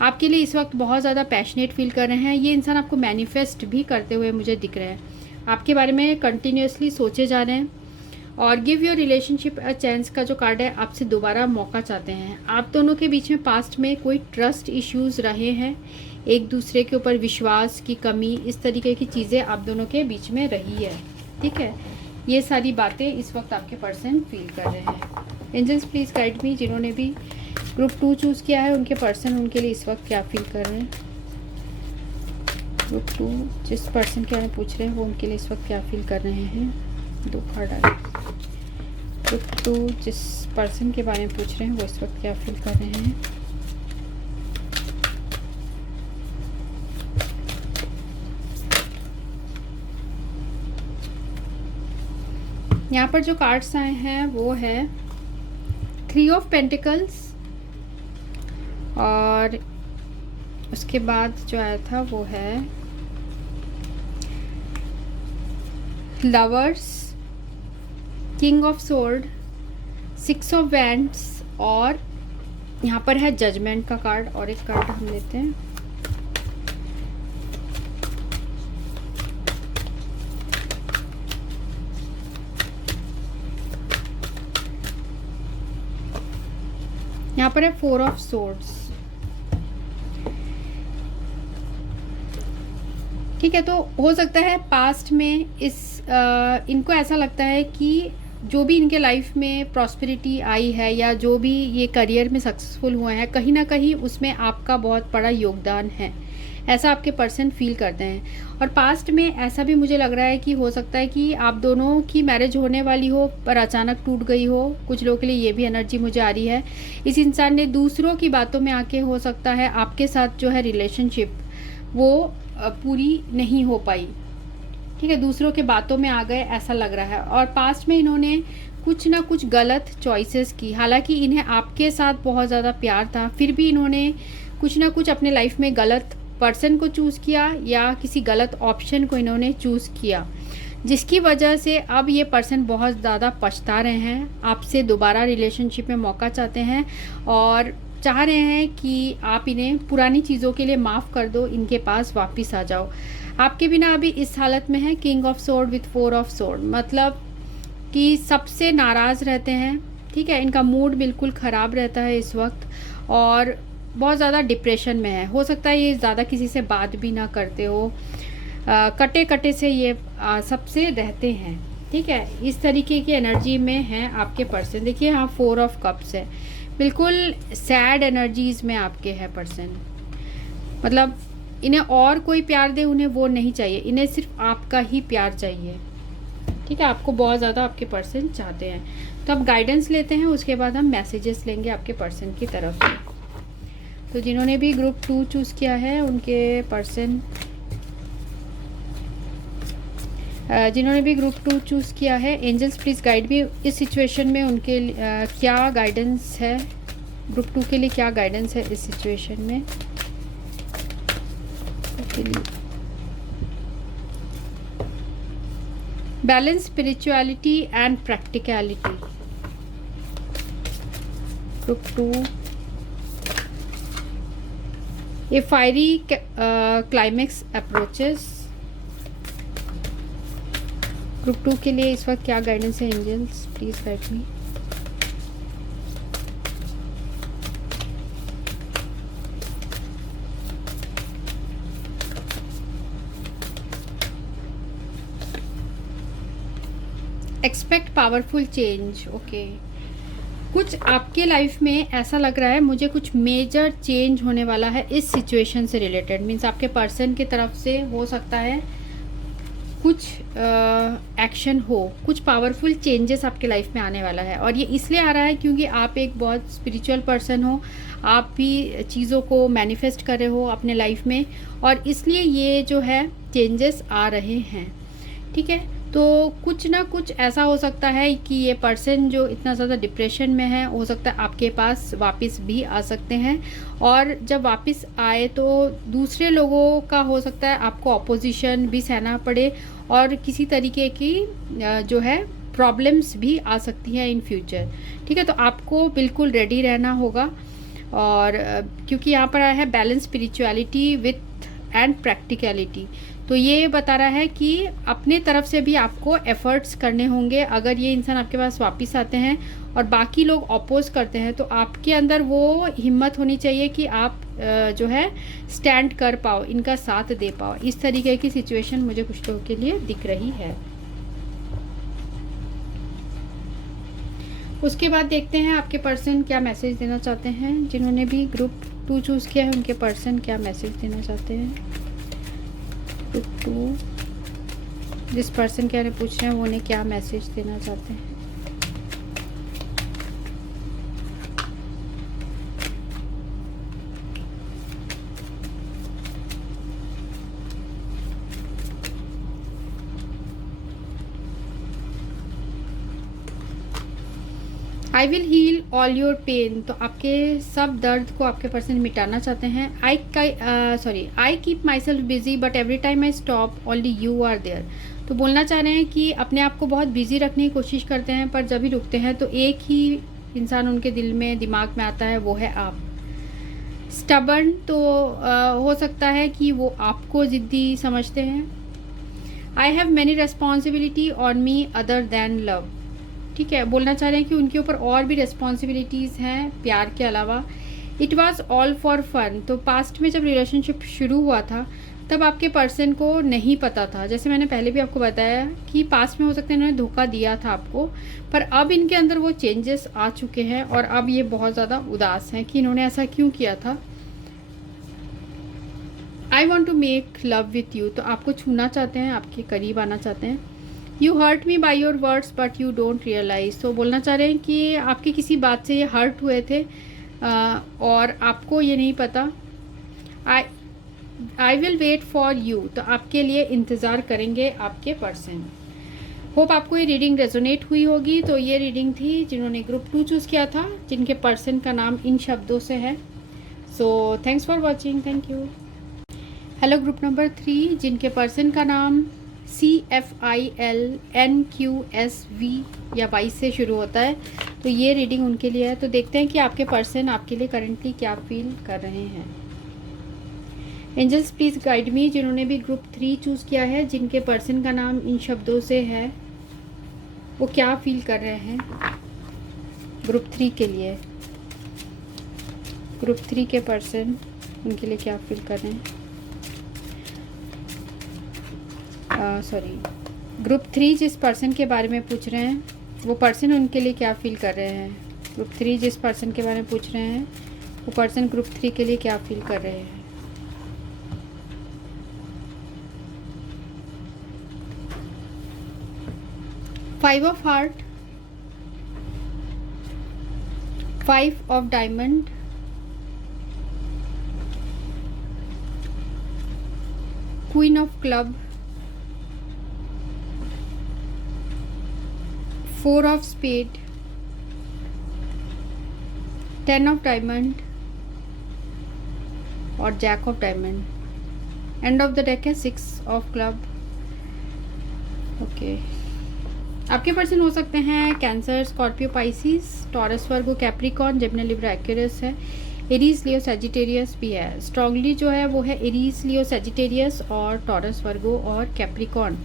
आपके लिए इस वक्त बहुत ज़्यादा पैशनेट फील कर रहे हैं। ये इंसान आपको मैनिफेस्ट भी करते हुए मुझे दिख रहे हैं, आपके बारे में कंटिन्यूसली सोचे जा रहे हैं। और give your relationship a chance का जो कार्ड है, आपसे दोबारा मौका चाहते हैं। आप दोनों के बीच में पास्ट में कोई ट्रस्ट इश्यूज़ रहे हैं, एक दूसरे के ऊपर विश्वास की कमी, इस तरीके की चीज़ें आप दोनों के बीच में रही है, ठीक है। ये सारी बातें इस वक्त आपके पर्सन फील कर रहे हैं। एंजल्स प्लीज़ गाइड मी, जिन्होंने भी ग्रुप 2 चूज़ किया है उनके पर्सन उनके लिए इस वक्त क्या फील कर रहे हैं। ग्रुप 2 जिस पर्सन के बारे में पूछ रहे हैं वो उनके लिए इस वक्त क्या फील कर रहे हैं। 2 कार्ड आए। ग्रुप 2 जिस पर्सन के बारे में पूछ रहे हैं वो इस वक्त क्या फील कर रहे हैं। यहाँ पर जो कार्ड्स आए हैं वो है 3 ऑफ पेंटिकल्स, और उसके बाद जो आया था वो है lovers, king of sword, 6 of wands, और यहाँ पर है जजमेंट का कार्ड। और एक कार्ड हम लेते हैं। यहाँ पर है 4 ऑफ सोर्ड्स, ठीक है। तो हो सकता है पास्ट में इनको ऐसा लगता है कि जो भी इनके लाइफ में प्रॉस्पेरिटी आई है या जो भी ये करियर में सक्सेसफुल हुए हैं, कहीं ना कहीं उसमें आपका बहुत बड़ा योगदान है, ऐसा आपके पर्सन फील करते हैं। और पास्ट में ऐसा भी मुझे लग रहा है कि हो सकता है कि आप दोनों की मैरिज होने वाली हो पर अचानक टूट गई हो। कुछ लोगों के लिए ये भी एनर्जी मुझे आ रही है। इस इंसान ने दूसरों की बातों में आके हो सकता है आपके साथ जो है रिलेशनशिप वो पूरी नहीं हो पाई, ठीक है, दूसरों के बातों में आ गए ऐसा लग रहा है। और पास्ट में इन्होंने कुछ ना कुछ गलत चॉइसेस की, हालांकि इन्हें आपके साथ बहुत ज़्यादा प्यार था, फिर भी इन्होंने कुछ ना कुछ अपने लाइफ में गलत पर्सन को चूज़ किया या किसी गलत ऑप्शन को इन्होंने चूज़ किया, जिसकी वजह से अब ये पर्सन बहुत ज़्यादा पछता रहे हैं, आपसे दोबारा रिलेशनशिप में मौका चाहते हैं और चाह रहे हैं कि आप इन्हें पुरानी चीज़ों के लिए माफ़ कर दो, इनके पास वापस आ जाओ। आपके बिना अभी इस हालत में है king of sword with 4 of sword, मतलब कि सबसे नाराज़ रहते हैं, ठीक है, इनका मूड बिल्कुल ख़राब रहता है इस वक्त और बहुत ज़्यादा डिप्रेशन में है। हो सकता है ये ज़्यादा किसी से बात भी ना करते हो, कटे कटे से ये सबसे रहते हैं, ठीक है, इस तरीके की एनर्जी में हैं आपके पर्सन। देखिए यहाँ 4 ऑफ कप्स है, बिल्कुल सैड एनर्जीज में आपके है पर्सन, मतलब इन्हें और कोई प्यार दे उन्हें वो नहीं चाहिए, इन्हें सिर्फ आपका ही प्यार चाहिए, ठीक है, आपको बहुत ज़्यादा आपके पर्सन चाहते हैं। तो अब गाइडेंस लेते हैं, उसके बाद हम मैसेजेस लेंगे आपके पर्सन की तरफ से। तो जिन्होंने भी ग्रुप 2 चूज़ किया है उनके पर्सन, जिन्होंने भी ग्रुप 2 चूज़ किया है, एंजल्स प्लीज़ गाइड भी इस सिचुएशन में उनके क्या गाइडेंस है, ग्रुप 2 के लिए क्या गाइडेंस है इस सिचुएशन में के लिए। Balance spirituality and practicality, group 2। A fiery climax approaches, group 2 के लिए इस वक्त क्या गाइडेंस है, angels please guide me. Expect powerful change, okay, कुछ आपके लाइफ में ऐसा लग रहा है मुझे कुछ मेजर चेंज होने वाला है इस सिचुएशन से रिलेटेड, मीन्स आपके पर्सन की तरफ से हो सकता है कुछ एक्शन हो, कुछ पावरफुल चेंजेस आपके लाइफ में आने वाला है। और ये इसलिए आ रहा है क्योंकि आप एक बहुत स्पिरिचुअल पर्सन हो, आप भी चीज़ों को मैनिफेस्ट कर रहे हो अपने लाइफ में और इसलिए ये जो है चेंजेस आ रहे हैं, ठीक है। तो कुछ ना कुछ ऐसा हो सकता है कि ये पर्सन जो इतना ज़्यादा डिप्रेशन में है, हो सकता है आपके पास वापस भी आ सकते हैं और जब वापस आए तो दूसरे लोगों का हो सकता है आपको अपोजिशन भी सहना पड़े और किसी तरीके की जो है प्रॉब्लम्स भी आ सकती हैं इन फ्यूचर, ठीक है। तो आपको बिल्कुल रेडी रहना होगा और क्योंकि यहाँ पर आया है balance spirituality with and practicality, तो ये बता रहा है कि अपने तरफ से भी आपको एफर्ट्स करने होंगे। अगर ये इंसान आपके पास वापस आते हैं और बाकी लोग अपोज करते हैं तो आपके अंदर वो हिम्मत होनी चाहिए कि आप जो है स्टैंड कर पाओ, इनका साथ दे पाओ। इस तरीके की सिचुएशन मुझे कुछ लोगों के लिए दिख रही है। उसके बाद देखते हैं आपके पर्सन क्या मैसेज देना चाहते हैं। जिन्होंने भी ग्रुप 2 चूज़ किया है उनके पर्सन क्या मैसेज देना चाहते हैं। ग्रुप 2 जिस पर्सन के बारे में पूछ रहे हैं वो उन्हें क्या मैसेज देना चाहते हैं। I will heal all your pain, तो आपके सब दर्द को आपके पर्सन मिटाना चाहते हैं। I keep myself busy but every time I stop only you are there, तो बोलना चाह रहे हैं कि अपने आप को बहुत बिजी रखने की कोशिश करते हैं पर जब भी रुकते हैं तो एक ही इंसान उनके दिल में दिमाग में आता है, वो है आप। स्टबर्न, तो हो सकता है कि वो आपको ज़िद्दी समझते हैं। I have many responsibility on me other than love, ठीक है, बोलना चाह रहे हैं कि उनके ऊपर और भी रिस्पॉन्सिबिलिटीज़ हैं प्यार के अलावा। It was all for fun, तो पास्ट में जब रिलेशनशिप शुरू हुआ था तब आपके पर्सन को नहीं पता था, जैसे मैंने पहले भी आपको बताया कि पास्ट में हो सकता है इन्होंने धोखा दिया था आपको, पर अब इनके अंदर वो चेंजेस आ चुके हैं और अब ये बहुत ज़्यादा उदास हैं कि इन्होंने ऐसा क्यों किया था। I want to make love with you, तो आपको छूना चाहते हैं, आपके करीब आना चाहते हैं। You hurt me by your words but you don't realise, तो बोलना चाह रहे हैं कि आपकी किसी बात से ये हर्ट हुए थे और आपको ये नहीं पता। I will wait for you, तो आपके लिए इंतज़ार करेंगे आपके पर्सन। होप आपको ये रीडिंग रेजोनेट हुई होगी। तो ये रीडिंग थी जिन्होंने ग्रुप 2 चूज़ किया था, जिनके पर्सन का नाम इन शब्दों से है। So thanks for watching, thank you. Hello group number 3, जिनके पर्सन का नाम CFILNQSV या वाई से शुरू होता है, तो ये रीडिंग उनके लिए है। तो देखते हैं कि आपके पर्सन आपके लिए करंटली क्या फील कर रहे हैं। एंजल्स प्लीज़ गाइड मी, जिन्होंने भी ग्रुप 3 चूज़ किया है, जिनके पर्सन का नाम इन शब्दों से है, वो क्या फील कर रहे हैं ग्रुप 3 के लिए। ग्रुप 3 के पर्सन उनके लिए क्या फील कर रहे हैं। सॉरी, ग्रुप 3 जिस पर्सन के बारे में पूछ रहे हैं, वो पर्सन उनके लिए क्या फील कर रहे हैं। ग्रुप 3 जिस पर्सन के बारे में पूछ रहे हैं, वो पर्सन ग्रुप 3 के लिए क्या फील कर रहे हैं। Five of heart, 5 of diamond, queen of club, 4 of spade, 10 of diamond और jack of diamond. End of the deck है 6 ऑफ क्लब। ओके, आपके पर्सन हो सकते हैं Cancer, Scorpio, Pisces, Taurus, Virgo, Capricorn, Gemini, Libra, Aquarius है, Aries, Leo, Sagittarius भी है। Strongly जो है वो है एरीज, लियो, सजिटेरियस और टॉरस, वर्गो और कैप्रिकॉर्न।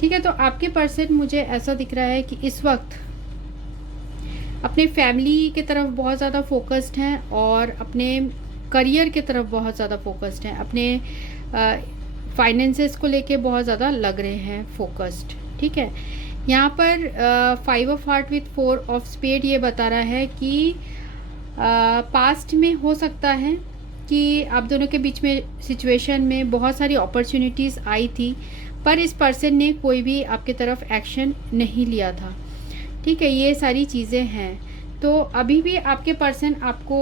ठीक है, तो आपके पर्सन मुझे ऐसा दिख रहा है कि इस वक्त अपने फैमिली की तरफ बहुत ज़्यादा फोकस्ड हैं और अपने करियर की तरफ बहुत ज़्यादा फोकस्ड हैं, अपने फाइनेंसेस को लेके बहुत ज़्यादा लग रहे हैं फोकस्ड। ठीक है, यहाँ पर 5 of heart with 4 of spade ये बता रहा है कि पास्ट में हो सकता है कि आप दोनों के बीच में सिचुएशन में बहुत सारी अपॉर्चुनिटीज़ आई थी, पर इस पर्सन ने कोई भी आपकी तरफ एक्शन नहीं लिया था। ठीक है, ये सारी चीज़ें हैं। तो अभी भी आपके पर्सन आपको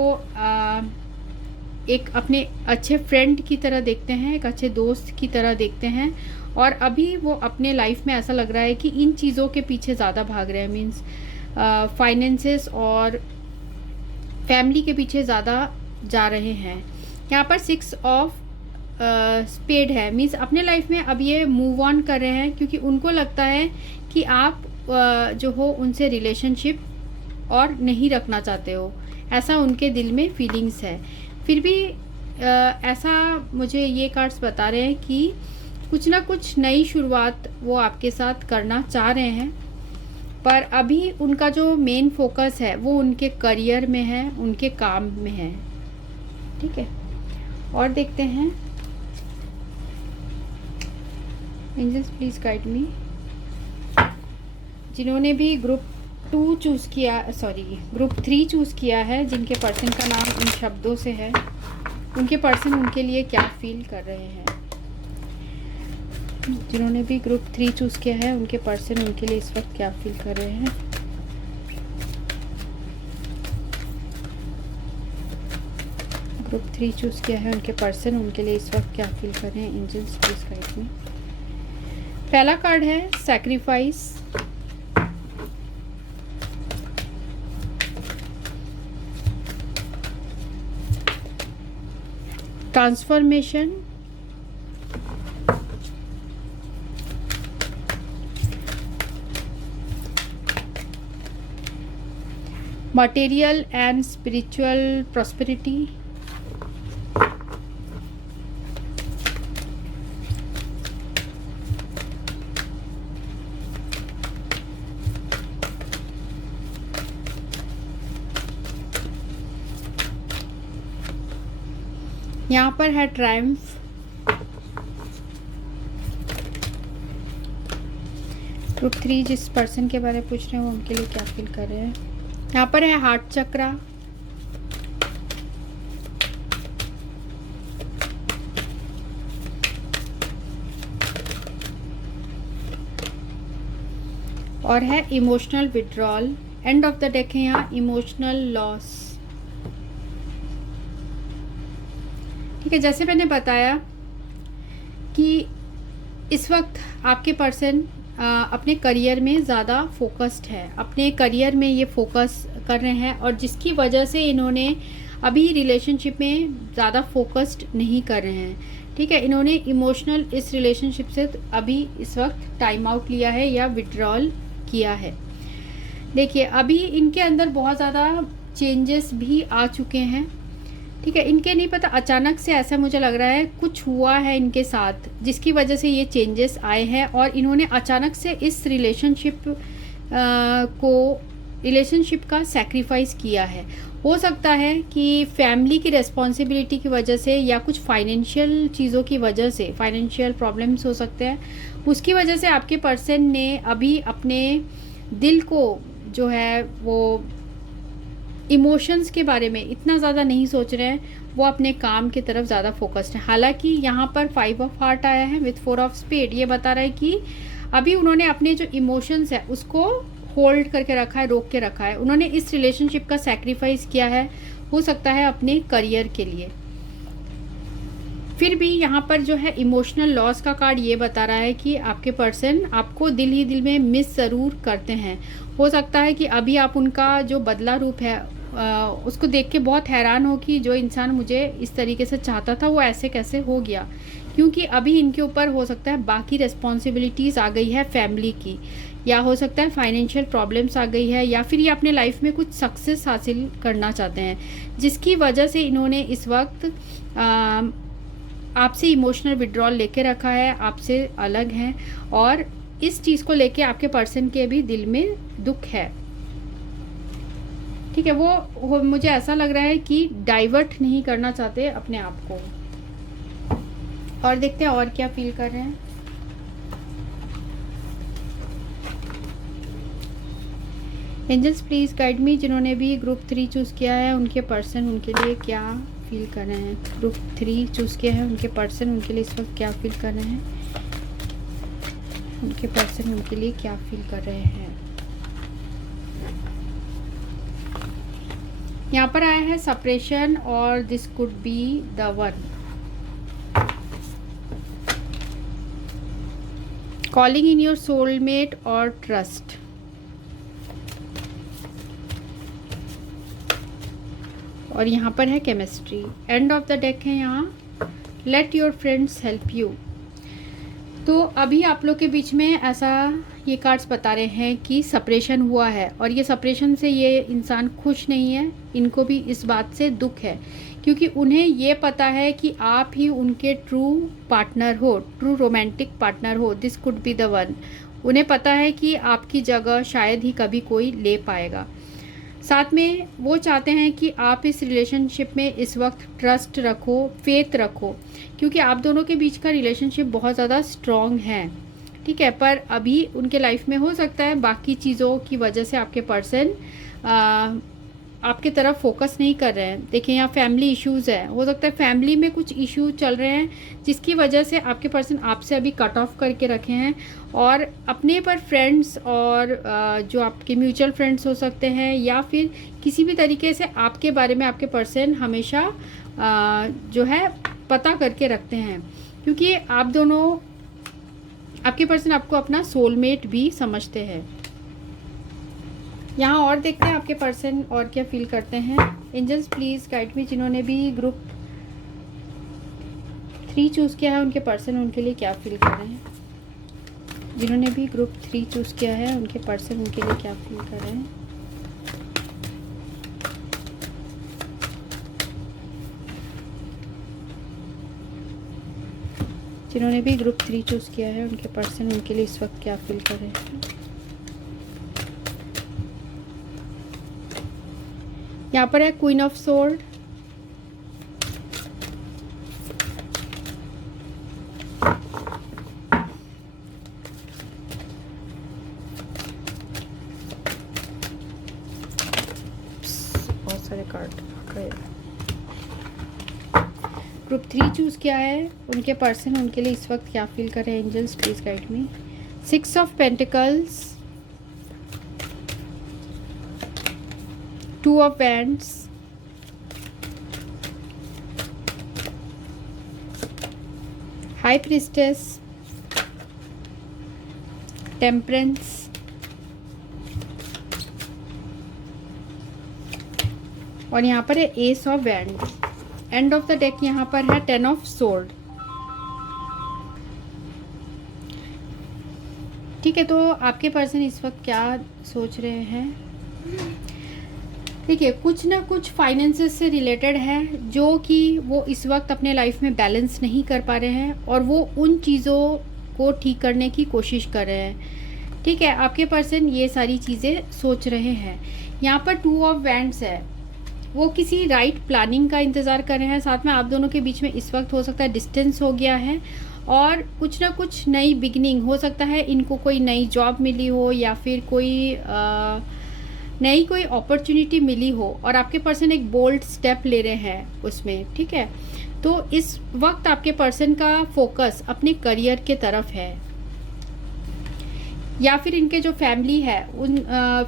एक अपने अच्छे फ्रेंड की तरह देखते हैं, एक अच्छे दोस्त की तरह देखते हैं, और अभी वो अपने लाइफ में ऐसा लग रहा है कि इन चीज़ों के पीछे ज़्यादा भाग रहे हैं। मीन्स फाइनेंसेस और फैमिली के पीछे ज़्यादा जा रहे हैं। यहाँ पर 6 ऑफ स्पेड है, मीन्स अपने लाइफ में अब ये मूव ऑन कर रहे हैं, क्योंकि उनको लगता है कि आप जो हो उनसे रिलेशनशिप और नहीं रखना चाहते हो, ऐसा उनके दिल में फीलिंग्स है। फिर भी ऐसा मुझे ये कार्ड्स बता रहे हैं कि कुछ ना कुछ नई शुरुआत वो आपके साथ करना चाह रहे हैं, पर अभी उनका जो मेन फोकस है वो उनके करियर में है, उनके काम में है। ठीक है, और देखते हैं। एंजल्स प्लीज गाइड मी, जिन्होंने भी ग्रुप 2 चूज़ किया, सॉरी ग्रुप 3 चूज़ किया है, जिनके पर्सन का नाम इन शब्दों से है, उनके पर्सन उनके लिए क्या फील कर रहे हैं। जिन्होंने भी ग्रुप 3 चूज़ किया है, उनके पर्सन उनके लिए इस वक्त क्या फील कर रहे हैं। ग्रुप 3 चूज़ किया है, उनके पर्सन उनके लिए इस वक्त क्या फील कर रहे हैं। Angels please guide me. पहला कार्ड है sacrifice, transformation, material and spiritual prosperity, यहाँ पर है ट्रायम्फ, ग्रुप 3 जिस पर्सन के बारे में पूछ रहे हैं वो उनके लिए क्या फील कर रहे हैं। यहाँ पर है हार्ट चक्रा, और है emotional withdrawal. And of the deck है यहाँ इमोशनल लॉस। ठीक है, जैसे मैंने बताया कि इस वक्त आपके पर्सन अपने करियर में ज़्यादा फोकस्ड है, अपने करियर में ये फोकस कर रहे हैं, और जिसकी वजह से इन्होंने अभी रिलेशनशिप में ज़्यादा फोकस्ड नहीं कर रहे हैं। ठीक है, इन्होंने इमोशनल इस रिलेशनशिप से अभी इस वक्त टाइम आउट लिया है या विड्रॉल किया है। देखिए, अभी इनके अंदर बहुत ज़्यादा चेंजेस भी आ चुके हैं। ठीक है, इनके नहीं पता, अचानक से ऐसा मुझे लग रहा है कुछ हुआ है इनके साथ जिसकी वजह से ये चेंजेस आए हैं, और इन्होंने अचानक से इस रिलेशनशिप का सैक्रिफाइस किया है। हो सकता है कि फैमिली की रिस्पॉन्सिबिलिटी की वजह से या कुछ फाइनेंशियल चीज़ों की वजह से, फाइनेंशियल प्रॉब्लम्स हो सकते हैं, उसकी वजह से आपके पर्सन ने अभी अपने दिल को जो है वो इमोशंस के बारे में इतना ज़्यादा नहीं सोच रहे हैं, वो अपने काम की तरफ ज़्यादा फोकस्ड है। हालांकि यहाँ पर 5 ऑफ हार्ट आया है विथ 4 ऑफ स्पेड, ये बता रहा है कि अभी उन्होंने अपने जो इमोशंस है उसको होल्ड करके रखा है, रोक के रखा है। उन्होंने इस रिलेशनशिप का सैक्रिफाइस किया है, हो सकता है अपने करियर के लिए। फिर भी यहाँ पर जो है इमोशनल लॉस का कार्ड ये बता रहा है कि आपके पर्सन आपको दिल ही दिल में मिस ज़रूर करते हैं। हो सकता है कि अभी आप उनका जो बदला रूप है उसको देख के बहुत हैरान हो कि जो इंसान मुझे इस तरीके से चाहता था वो ऐसे कैसे हो गया, क्योंकि अभी इनके ऊपर हो सकता है बाकी रिस्पॉन्सिबिलिटीज़ आ गई है फैमिली की, या हो सकता है फाइनेंशियल प्रॉब्लम्स आ गई है, या फिर ये अपने लाइफ में कुछ सक्सेस हासिल करना चाहते हैं, जिसकी वजह से इन्होंने इस वक्त आपसे इमोशनल विड्रॉल लेके रखा है, आपसे अलग हैं, और इस चीज़ को लेके आपके पर्सन के भी दिल में दुख है। ठीक है, वो मुझे ऐसा लग रहा है कि डाइवर्ट नहीं करना चाहते अपने आप को। और देखते हैं और क्या फील कर रहे हैं। एंजल्स प्लीज गाइड मी, जिन्होंने भी ग्रुप 3 चूज़ किया है उनके पर्सन उनके लिए क्या फील कर रहे हैं। ग्रुप 3 चूज़ किया है उनके पर्सन उनके लिए इस वक्त क्या फील कर रहे हैं। उनके पर्सन उनके लिए क्या फील कर रहे हैं। यहाँ पर आया है सेपरेशन और this could be the one. Calling in your soulmate और ट्रस्ट। और यहाँ पर है chemistry. And of the deck है यहाँ let your friends help you. तो अभी आप लोग के बीच में ऐसा ये कार्ड्स बता रहे हैं कि सेपरेशन हुआ है, और ये सेपरेशन से ये इंसान खुश नहीं है। इनको भी इस बात से दुख है, क्योंकि उन्हें ये पता है कि आप ही उनके ट्रू पार्टनर हो, ट्रू रोमांटिक पार्टनर हो। This could be the one. उन्हें पता है कि आपकी जगह शायद ही कभी कोई ले पाएगा। साथ में वो चाहते हैं कि आप इस रिलेशनशिप में इस वक्त ट्रस्ट रखो, फेथ रखो, क्योंकि आप दोनों के बीच का रिलेशनशिप बहुत ज़्यादा स्ट्रॉन्ग है। ठीक है, पर अभी उनके लाइफ में हो सकता है बाकी चीज़ों की वजह से आपके पर्सन आपके तरफ फोकस नहीं कर रहे हैं। देखिए, यहाँ फैमिली इश्यूज़ है, हो सकता है फैमिली में कुछ इश्यू चल रहे हैं जिसकी वजह से आपके पर्सन आपसे अभी कट ऑफ करके रखे हैं, और अपने पर फ्रेंड्स और जो आपके म्यूचुअल फ्रेंड्स हो सकते हैं, या फिर किसी भी तरीके से आपके बारे में आपके पर्सन हमेशा जो है पता करके रखते हैं, क्योंकि आप दोनों, आपके पर्सन आपको अपना सोलमेट भी समझते हैं। यहाँ और देखते हैं आपके पर्सन और क्या फील करते हैं। एंजल्स प्लीज़ गाइड मी, जिन्होंने भी ग्रुप 3 चूज़ किया है उनके पर्सन उनके लिए क्या फील कर रहे हैं। जिन्होंने भी ग्रुप 3 चूज़ किया है उनके पर्सन उनके लिए क्या फील कर रहे हैं। जिन्होंने भी ग्रुप 3 चूज़ किया है उनके पर्सन उनके लिए इस वक्त क्या फील कर रहे हैं। यहाँ पर है क्वीन ऑफ सोर्ड। बहुत सारे कार्ड ग्रुप 3 चूज किया है उनके पर्सन उनके लिए इस वक्त क्या फील कर रहे हैं। Angels please guide me. 6 of pentacles, two of wands, high priestess, temperance, और यहाँ पर है ace of wand. End of the deck यहाँ पर है 10 ऑफ सोर्ड। ठीक है, तो आपके पर्सन इस वक्त क्या सोच रहे हैं? देखिए, कुछ ना कुछ फाइनेंसेस से रिलेटेड है जो कि वो इस वक्त अपने लाइफ में बैलेंस नहीं कर पा रहे हैं और वो उन चीज़ों को ठीक करने की कोशिश कर रहे हैं। ठीक है, आपके पर्सन ये सारी चीज़ें सोच रहे हैं। यहाँ पर 2 ऑफ वैंड्स है, वो किसी राइट प्लानिंग का इंतज़ार कर रहे हैं। साथ में आप दोनों के बीच में इस वक्त हो सकता है डिस्टेंस हो गया है और कुछ ना कुछ नई बिगनिंग हो सकता है। इनको कोई नई जॉब मिली हो या फिर कोई नई कोई अपॉर्चुनिटी मिली हो और आपके पर्सन एक बोल्ड स्टेप ले रहे हैं उसमें। ठीक है, तो इस वक्त आपके पर्सन का फोकस अपने करियर के तरफ है या फिर इनके जो फैमिली है उन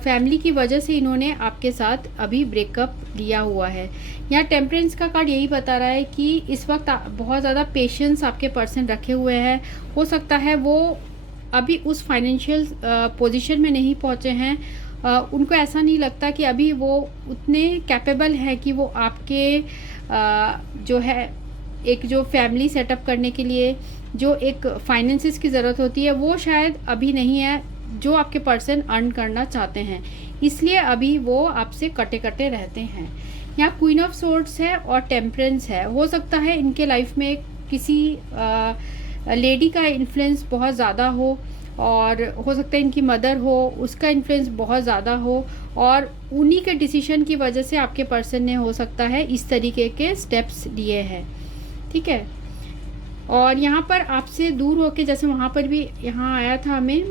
फैमिली की वजह से इन्होंने आपके साथ अभी ब्रेकअप लिया हुआ है। यहाँ टेम्परेंस का कार्ड यही बता रहा है कि इस वक्त बहुत ज़्यादा पेशेंस आपके पर्सन रखे हुए हैं। हो सकता है वो अभी उस फाइनेंशियल पोजीशन में नहीं पहुँचे हैं, उनको ऐसा नहीं लगता कि अभी वो उतने कैपेबल है कि वो आपके जो है एक जो फैमिली सेटअप करने के लिए जो एक फाइनेंसेस की ज़रूरत होती है वो शायद अभी नहीं है जो आपके पर्सन अर्न करना चाहते हैं, इसलिए अभी वो आपसे कटे कटे रहते हैं। यहाँ क्वीन ऑफ सोर्ड्स है और टेम्परेंस है। हो सकता है इनके लाइफ में किसी लेडी का इन्फ्लुएंस बहुत ज़्यादा हो और हो सकता है इनकी मदर हो, उसका इन्फ्लुएंस बहुत ज़्यादा हो और उन्हीं के डिसीजन की वजह से आपके पर्सन ने हो सकता है इस तरीके के स्टेप्स लिए हैं। ठीक है, और यहाँ पर आपसे दूर होके, जैसे वहाँ पर भी यहाँ आया था हमें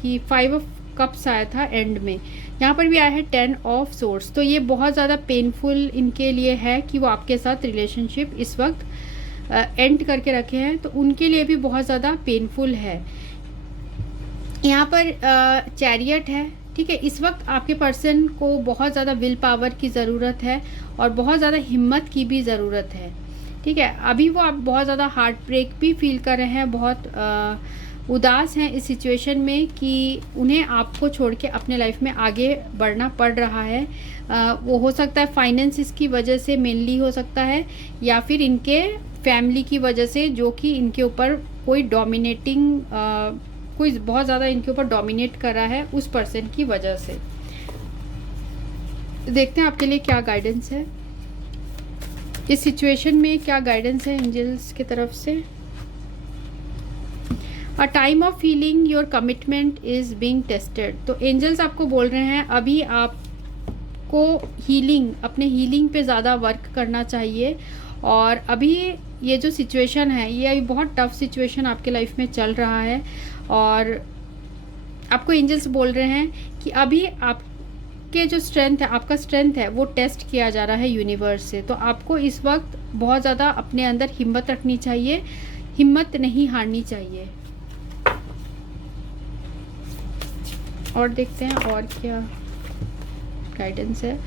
कि 5 ऑफ कप्स आया था एंड में, यहाँ पर भी आया है 10 ऑफ सोर्ड्स। तो ये बहुत ज़्यादा पेनफुल इनके लिए है कि वो आपके साथ रिलेशनशिप इस वक्त एंड करके रखे हैं, तो उनके लिए भी बहुत ज़्यादा पेनफुल है। यहाँ पर चैरियट है। ठीक है, इस वक्त आपके पर्सन को बहुत ज़्यादा विल पावर की ज़रूरत है और बहुत ज़्यादा हिम्मत की भी ज़रूरत है। ठीक है, अभी वो आप बहुत ज़्यादा हार्ट ब्रेक भी फील कर रहे हैं, बहुत उदास हैं इस सिचुएशन में कि उन्हें आपको छोड़ के अपने लाइफ में आगे बढ़ना पड़ रहा है। वो हो सकता है फाइनेंस इसकी वजह से मेनली हो सकता है या फिर इनके फैमिली की वजह से, जो कि इनके ऊपर कोई डोमिनेटिंग कोई बहुत ज़्यादा इनके ऊपर डोमिनेट कर रहा है उस पर्सन की वजह से। देखते हैं आपके लिए क्या गाइडेंस है इस सिचुएशन में, क्या गाइडेंस है एंजल्स की तरफ से। A time of feeling your commitment is being tested. तो एंजल्स आपको बोल रहे हैं अभी आपको हीलिंग, अपने हीलिंग पे ज़्यादा वर्क करना चाहिए और अभी ये जो सिचुएशन है ये अभी बहुत टफ सिचुएशन आपके लाइफ में चल रहा है और आपको एंजल्स बोल रहे हैं कि अभी आपके जो स्ट्रेंथ है, आपका स्ट्रेंथ है, वो टेस्ट किया जा रहा है यूनिवर्स से। तो आपको इस वक्त बहुत ज़्यादा अपने अंदर हिम्मत रखनी चाहिए, हिम्मत नहीं हारनी चाहिए। और देखते हैं और क्या गाइडेंस है।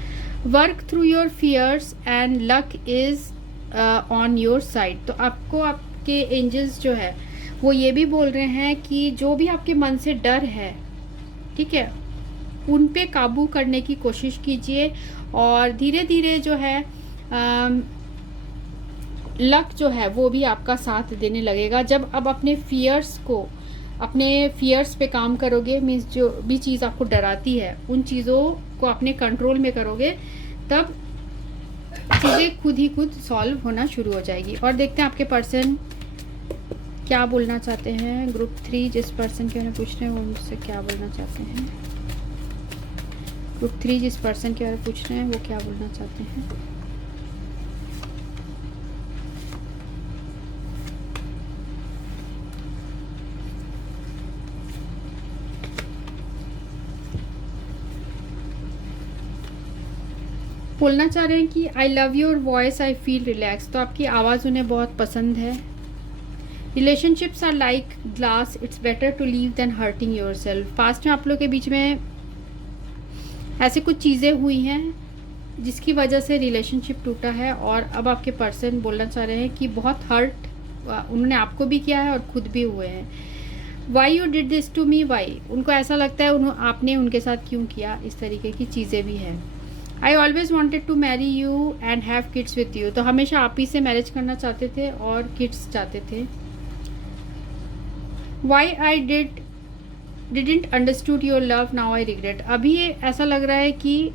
Work through your fears and luck is on your side. तो आपको आपके एंजल्स जो है वो ये भी बोल रहे हैं कि जो भी आपके मन से डर है, ठीक है, उन पे काबू करने की कोशिश कीजिए और धीरे धीरे जो है लक जो है वो भी आपका साथ देने लगेगा। जब अब अपने फियर्स पे काम करोगे, मीन्स जो भी चीज़ आपको डराती है उन चीज़ों को अपने कंट्रोल में करोगे, तब चीज़ें खुद ही खुद सॉल्व होना शुरू हो जाएगी। और देखते हैं आपके पर्सन क्या बोलना चाहते हैं। ग्रुप 3 जिस पर्सन के बारे में पूछ रहे हैं वो मुझसे क्या बोलना चाहते हैं। ग्रुप 3 जिस पर्सन के बारे में पूछ रहे हैं वो क्या बोलना चाहते हैं। बोलना चाह रहे हैं कि I love your voice, I feel relax. तो आपकी आवाज़ उन्हें बहुत पसंद है। Relationships are like glass, it's better to leave then hurting yourself. Past में आप लोग के बीच में ऐसे कुछ चीज़ें हुई हैं जिसकी वजह से रिलेशनशिप टूटा है और अब आपके पर्सन बोलना चाह रहे हैं कि बहुत हर्ट उन्होंने आपको भी किया है और खुद भी हुए हैं। Why you did this to me, why, उनको ऐसा लगता है आपने उनके साथ क्यों किया, इस तरीके की चीज़ें भी हैं। I always wanted to marry you and have kids with you, तो हमेशा आप ही से मैरिज करना चाहते थे और किड्स चाहते थे। Why I didn't understood your love, now I regret, अभी ऐसा लग रहा है कि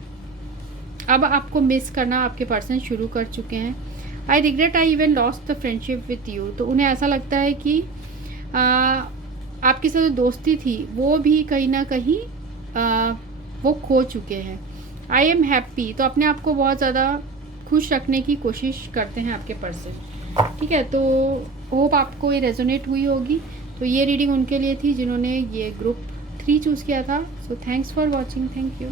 अब आपको मिस करना आपके पर्सन शुरू कर चुके हैं। I regret I even lost the friendship with you, तो उन्हें ऐसा लगता है कि आपके साथ जो दोस्ती थी वो भी कहीं ना कहीं वो खो चुके हैं। आई एम हैप्पी, तो अपने आप को बहुत ज़्यादा खुश रखने की कोशिश करते हैं आपके पर्सन। ठीक है, तो होप आपको ये रेजोनेट हुई होगी। तो ये रीडिंग उनके लिए थी जिन्होंने ये ग्रुप 3 चूज़ किया था। So thanks for watching, thank you.